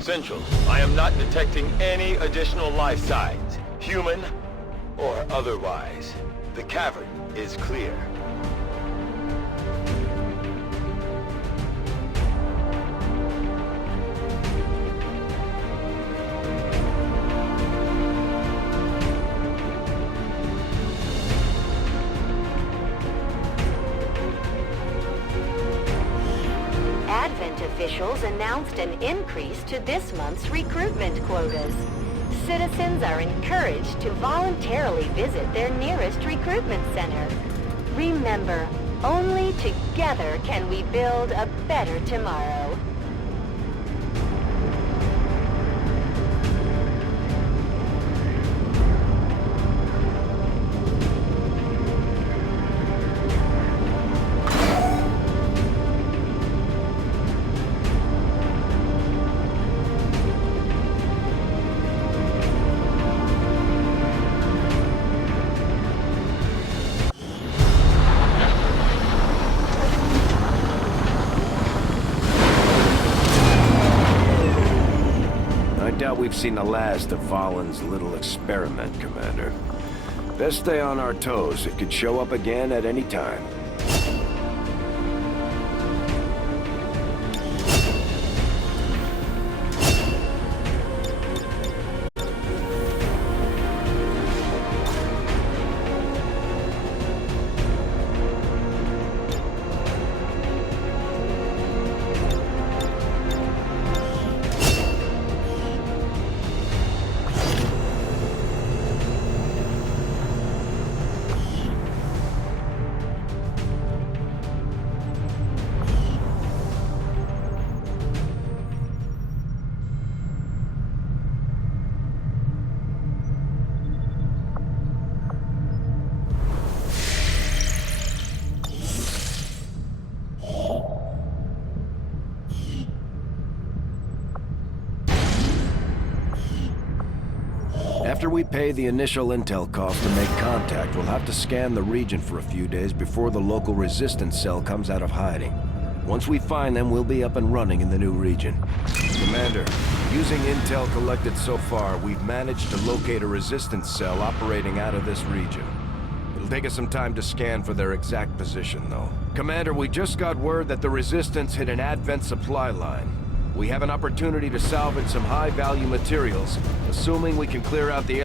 Central, I am not detecting any additional life signs, human or otherwise. The cavern is clear. Advent officials announced an increase to this month's recruitment quotas. Citizens are encouraged to voluntarily visit their nearest recruitment center. Remember, only together can we build a better tomorrow. We've seen the last of Valen's little experiment, Commander. Best stay on our toes. It could show up again at any time. After we pay the initial intel cost to make contact, we'll have to scan the region for a few days before the local resistance cell comes out of hiding. Once we find them, we'll be up and running in the new region. Commander, using intel collected so far, we've managed to locate a resistance cell operating out of this region. It'll take us some time to scan for their exact position, though. Commander, we just got word that the resistance hit an Advent supply line. We have an opportunity to salvage some high-value materials, assuming we can clear out the